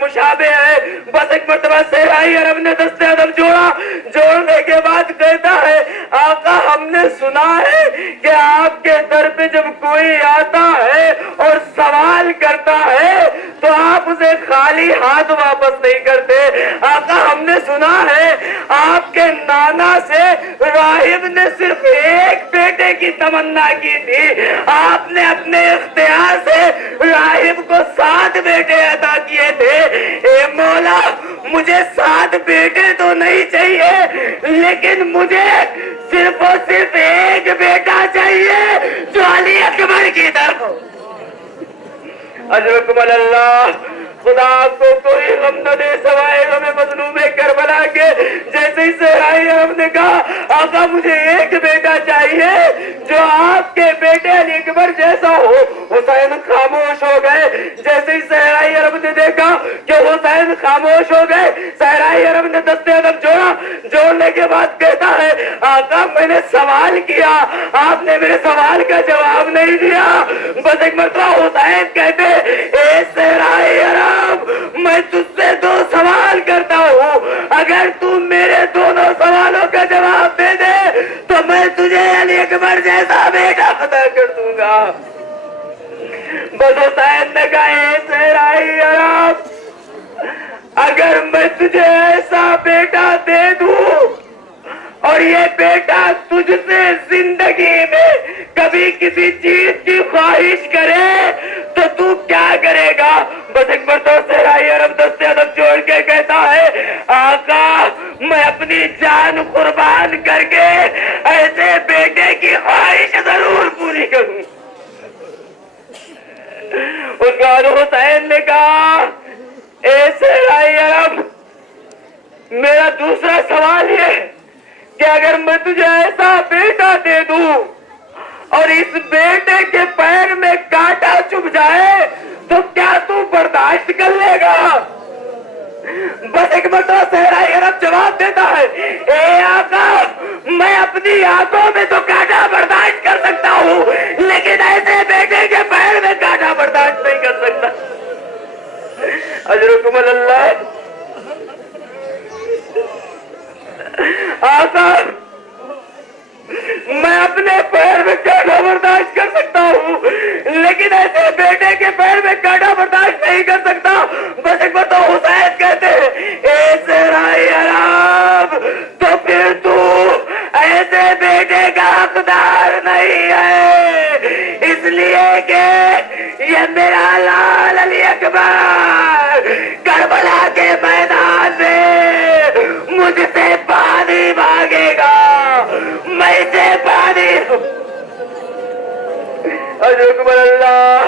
मुशाबे है। बस एक मर्तबा सहराई अरब ने दस्ते अदब जोड़ा, जोड़ने के बाद कहता है, आका हमने सुना है कि आपके दर पे जब कोई आता है और सवाल करता है तो आप उसे खाली हाथ वापस नहीं करते। आका हमने सुना है आपके नाना से राहिब ने सिर्फ एक बेटे की तमन्ना की थी, आपने अपने इख्तियार से राहिब को 7 बेटे अता किए थे। ए मौला, मुझे 7 बेटे तो नहीं चाहिए, लेकिन मुझे सिर्फ और सिर्फ एक बेटा चाहिए जो अली अकबर की तरफ। अल्लाह, खुदा आपको कोई गम न दे सवाए गम मजलूम करबला के। जैसे ही सहराई अरब ने कहा आका मुझे एक बेटा चाहिए जो आपके बेटे अली अकबर जैसा हो। हुसैन खामोश हो गए। जैसे ही सहराई अरब ने देखा कि हुसैन खामोश हो गए, सहराई अरब ने दस्ते अदब जोड़ा। जोड़ने के बाद कहता है आका मैंने सवाल किया, आपने मेरे सवाल का जवाब नहीं दिया। बस एक मरतबा हुसैन कहते ए सहराई अरब मैं तुझसे दो सवाल करता हूँ, अगर तू मेरे दोनों सवालों का जवाब दे दे तो मैं तुझे अली अकबर जैसा बेटा अता कर दूंगा। बस हुसैन ने कहा सहराई अरब अगर मैं तुझे ऐसा बेटा दे दूं और ये बेटा तुझसे जिंदगी में कभी किसी चीज की ख्वाहिश करे तो तू क्या करेगा? बस एक बार तो सहराई अरब दस्ते अदब जोड़ के कहता है आका मैं अपनी जान कुर्बान करके ऐसे बेटे की ख्वाहिश जरूर पूरी करूं। उसके बाद हुसैन ने कहा ए सहराई अरब मेरा दूसरा सवाल ये कि अगर मैं तुझे ऐसा बेटा दे दूं और इस बेटे के पैर में कांटा चुभ जाए तो क्या तू बर्दाश्त कर लेगा? बस एक मरतबा सहराई अरब जवाब देता है ए आका मैं अपनी आंखों में तो कांटा बर्दाश्त कर सकता हूँ लेकिन ऐसे बेटे के पैर में कांटा बर्दाश्त नहीं कर सकता। अजरुकुम अल्लाह। आका मैं अपने पैर में कांटा बर्दाश्त कर सकता हूँ लेकिन ऐसे बेटे के पैर में कांटा बर्दाश्त नहीं कर सकता। बस एक बार तो हुसैन कहते हैं ए सहराई अरब तो फिर तू ऐसे बेटे का हकदार नहीं है, इसलिए कि ये मेरा लाल अली अकबर करबला के मैदान में मुझसे पानी मांगेगा, मैं इसे पानी। अल्लाह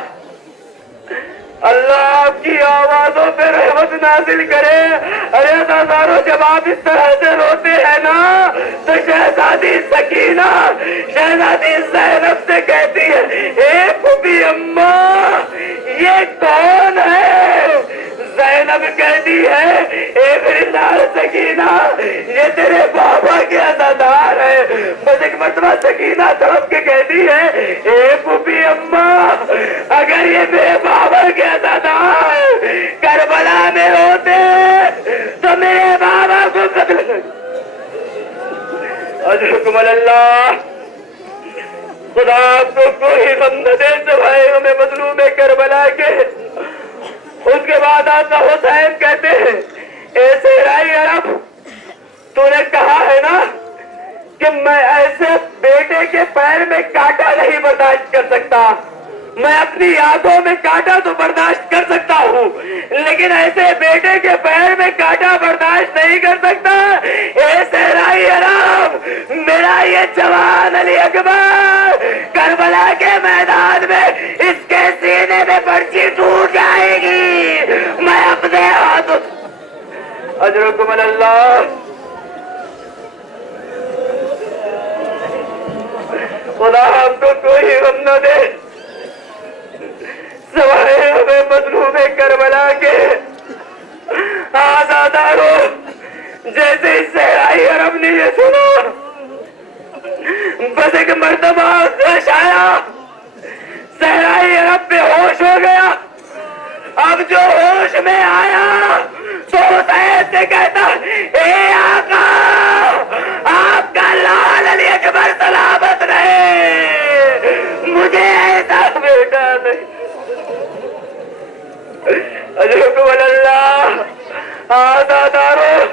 अल्लाह आपकी आवाजों पे रहमत नाजिल करे। अरे हजारों जब आप इस तरह से रोते हैं ना तो शहजादी सकीना शहजादी ज़ैनब से कहती है ए फूफी अम्मा ये कौन है? ज़ैनब कहती है ए मेरी लाल सकीना ये तेरे बाबा के अज़ादार है। बस एक मरतबा सकीना तड़प के कहती है ए फूफी अम्मा अगर ये मेरे बाबा के अज़ादार करबला में होते तो मेरे बाबा को कत्ल। अजरुकुम अल्लाह। खुदा आपको कोई गम न दे सवाए हमें मजलूम करबला के। उसके बाद आका हुसैन कहते हैं ए सहराई अरब तूने कहा है ना कि मैं ऐसे बेटे के पैर में कांटा नहीं बर्दाश्त कर सकता, मैं अपनी आंखों में कांटा तो बर्दाश्त कर सकता हूँ लेकिन ऐसे बेटे के पैर में कांटा बर्दाश्त नहीं कर सकता। ए सहराई अरब मेरा ये जवान अली अकबर करबला के मैदान में इसके सीने में पर्ची टूट जाएगी, मैं अपने हाथों। अजरुकुम अल्लाह। खुदा हमको कोई गम न दे सवाए हमें मजलूम करबला के। आज़ादारों जैसे ही सहराई अरब ने ये सुना बस एक मर्तबा होश आया, सहराई अरब बेहोश हो गया। अब जो होश में आया तो हुसैन से कहता ए आका आपका लाल अली अकबर सलामत रहे, मुझे ऐसा बेटा नहीं। अल्लाह। आज़ादारों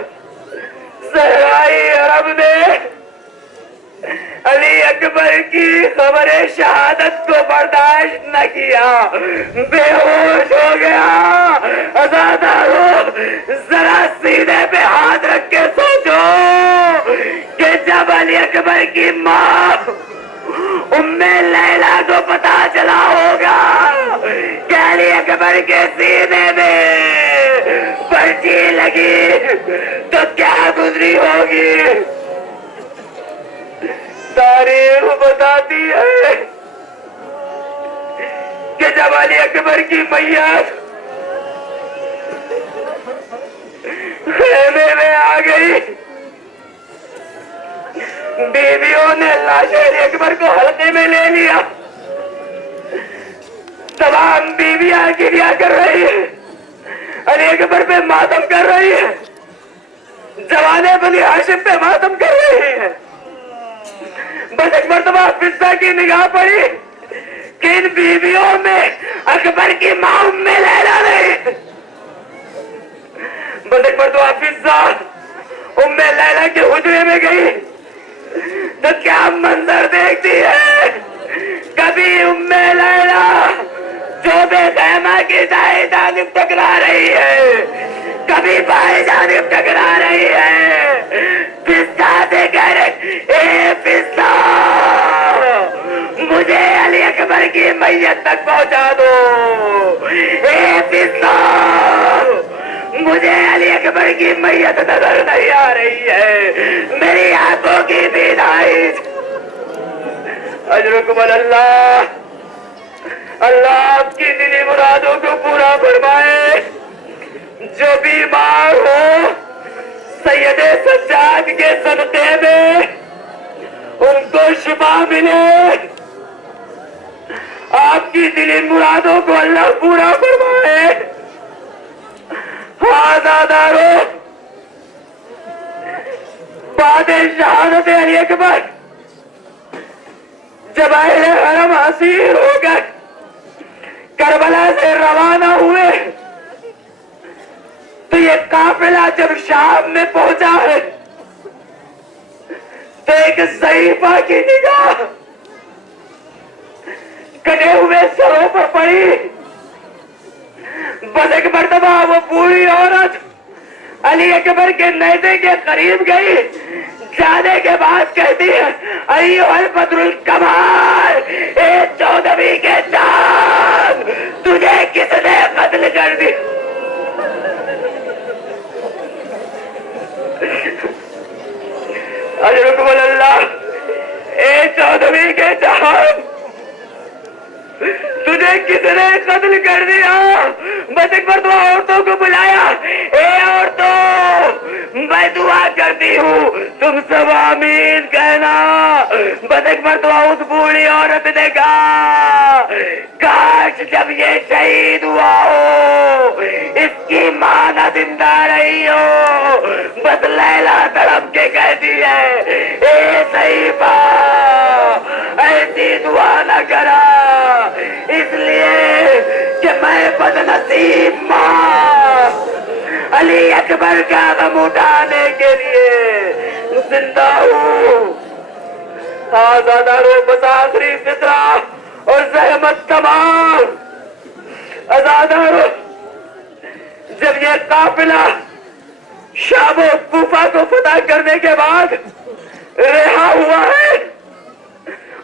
सहराई अरब ने अली अकबर की खबर शहादत को बर्दाश्त न किया, बेहोश हो गया। आज़ादारों जरा सीने पे हाथ रख के सोचो कि जब अली अकबर की माँ उम्मे लैला को पता चला होगा अली अकबर के सीने में पर्ची लगी तो क्या गुजरी होगी। तारीख बताती है कि जब अली अकबर की मैयत खेमे में आ गई, बीवियों ने लाश अली अकबर को हल्के में ले लिया। तमाम बीवियां गिरिया कर रही है, अली अकबर पे मातम कर रही है, जवाने बनी हाशिम पे मातम कर रही है। बस एक मरतबा फिजा की निगाह पड़ी कि इन बीवियों में अकबर की मां उम्मे लैला नहीं। बस एक मरतबा फिजा उम्मे लैला के हुजरे में गई तो क्या मंजर देखती है। कभी उम्मे लैला जो बेखैमा की दाएं जानिब टकरा रही है, कभी बाएं जानिब टकरा रही है। फिजा से कह रहे, ए फिजा मुझे अली अकबर की मैयत तक पहुंचा दो। ए फिजा मुझे अली अकबर की मैयत नजर नहीं आ रही है, मेरी आंखों की बीनाई। अजरुकुम अल्लाह, अल्लाह आपकी दिली मुरादों को पूरा फरमाए। जो बीमार हो सैयदे सज्जाद के सदक़े में उनको शिफा मिले। आपकी दिली मुरादों को अल्लाह पूरा फरमाए। आज़ादारो बादे शहादत अली अकबर जब अहले हरम असीर हो गए, करबला से रवाना हुए, तो ये काफिला जब शाम में पहुंचा है तो एक ज़ईफा की निगाह कटे हुए सरों पर पड़ी। बस एक मर्तबा वो पूरी औरत अली अकबर के नेज़े के करीब गई, जाने के बाद कहती है, अय्युहल बदरुल कमाल, ए 14वीं के चांद, तुझे किसने कत्ल कर दी। अजरुकुम अल्लाह, ए 14वीं के चांद, तुझे किसने कत्ल कर दिया। बस एक बार तो औरतों को बुलाया, ए औरतों मैं दुआ करती हूँ, तुम सब आमीन कहना। बस एक बार तो उस बूढ़ी औरत ने कहा, काश जब ये शहीद हुआ हो इसकी मां न जिंदा रही हो। बस लैला तड़प के कहती है, ए ज़ईफा ऐसी दुआ न करा, इसलिए कि मैं बदनसीब मां अली अकबर का गम उठाने के लिए जिंदा हूँ। आज़ादारो बस आखिरी फितरा और जहमत तमाम। आज़ादारो जब ये काफिला शाम और कूफा को फतह करने के बाद रिहा हुआ है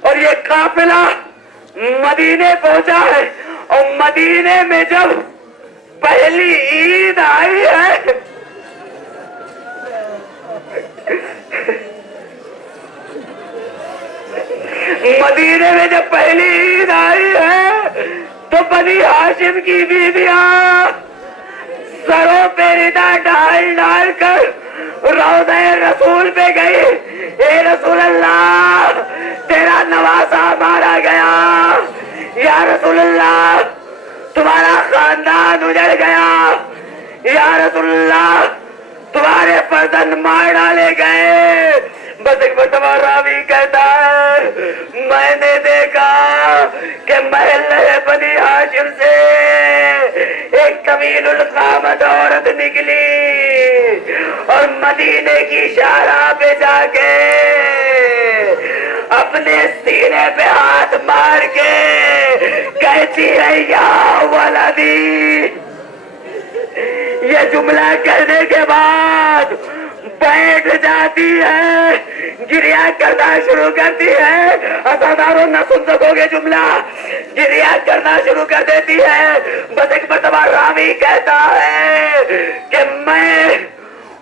और ये काफिला मदीने पहुंचा है, और मदीने में जब पहली ईद आई है मदीने में जब पहली ईद आई है तो बनी हाशिम की बीवियां सरों पे रिदा डाल डाल कर रौज़े रसूल पे गई। ए रसूल अल्लाह, तेरा नवासा मारा गया। या रसूल अल्लाह, तुम्हारा खानदान उजड़ गया। या रसूल अल्लाह, तुम्हारे फर्जंद मार डाले गए। बस एक मरतबा रावी कहता है, मैंने देखा कि महल्ले बनी हाशिम से एक तवीलुल क़ामत औरत निकली और मदीने की शाहराह पे जाके अपने सीने पे हाथ मार के कहती है, या वलदी। ये जुमला कहने के बाद बैठ जाती है, गिरिया करना शुरू करती है। असादारों न सुन सकोगे जुमला, गिरिया करना शुरू कर देती है। बस एक मर्तबा रावी कहता है कि मैं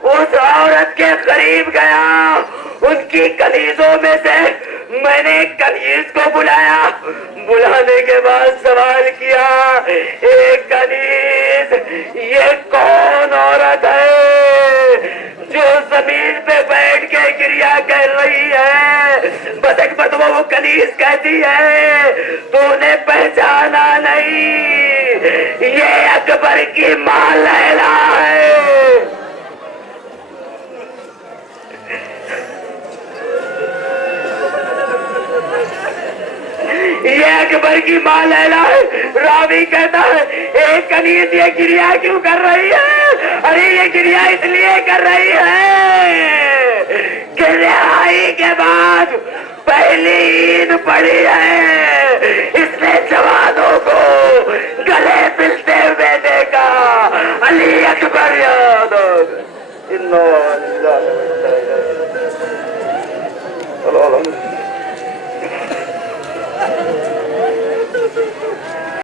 उस औरत के करीब गया, उनकी कलीजों में से मैंने कनीज को बुलाया, बुलाने के बाद सवाल किया, एक कनीज ये कौन औरत है जो जमीन पे बैठ के गिरिया कर रही है? बस एक मर्तबा वो कनीज कहती है, तूने पहचाना नहीं, ये अकबर की मां लैला है। ये अकबर की मां लैला है। रावी कहता है, एक कनीज ये गिरिया क्यों कर रही है? अरे ये गिरिया इसलिए कर रही है कि रिहाई के बाद पहली ईद पड़ी है, इसने जवानों को गले मिलते हुए देखा। अली अकबर याद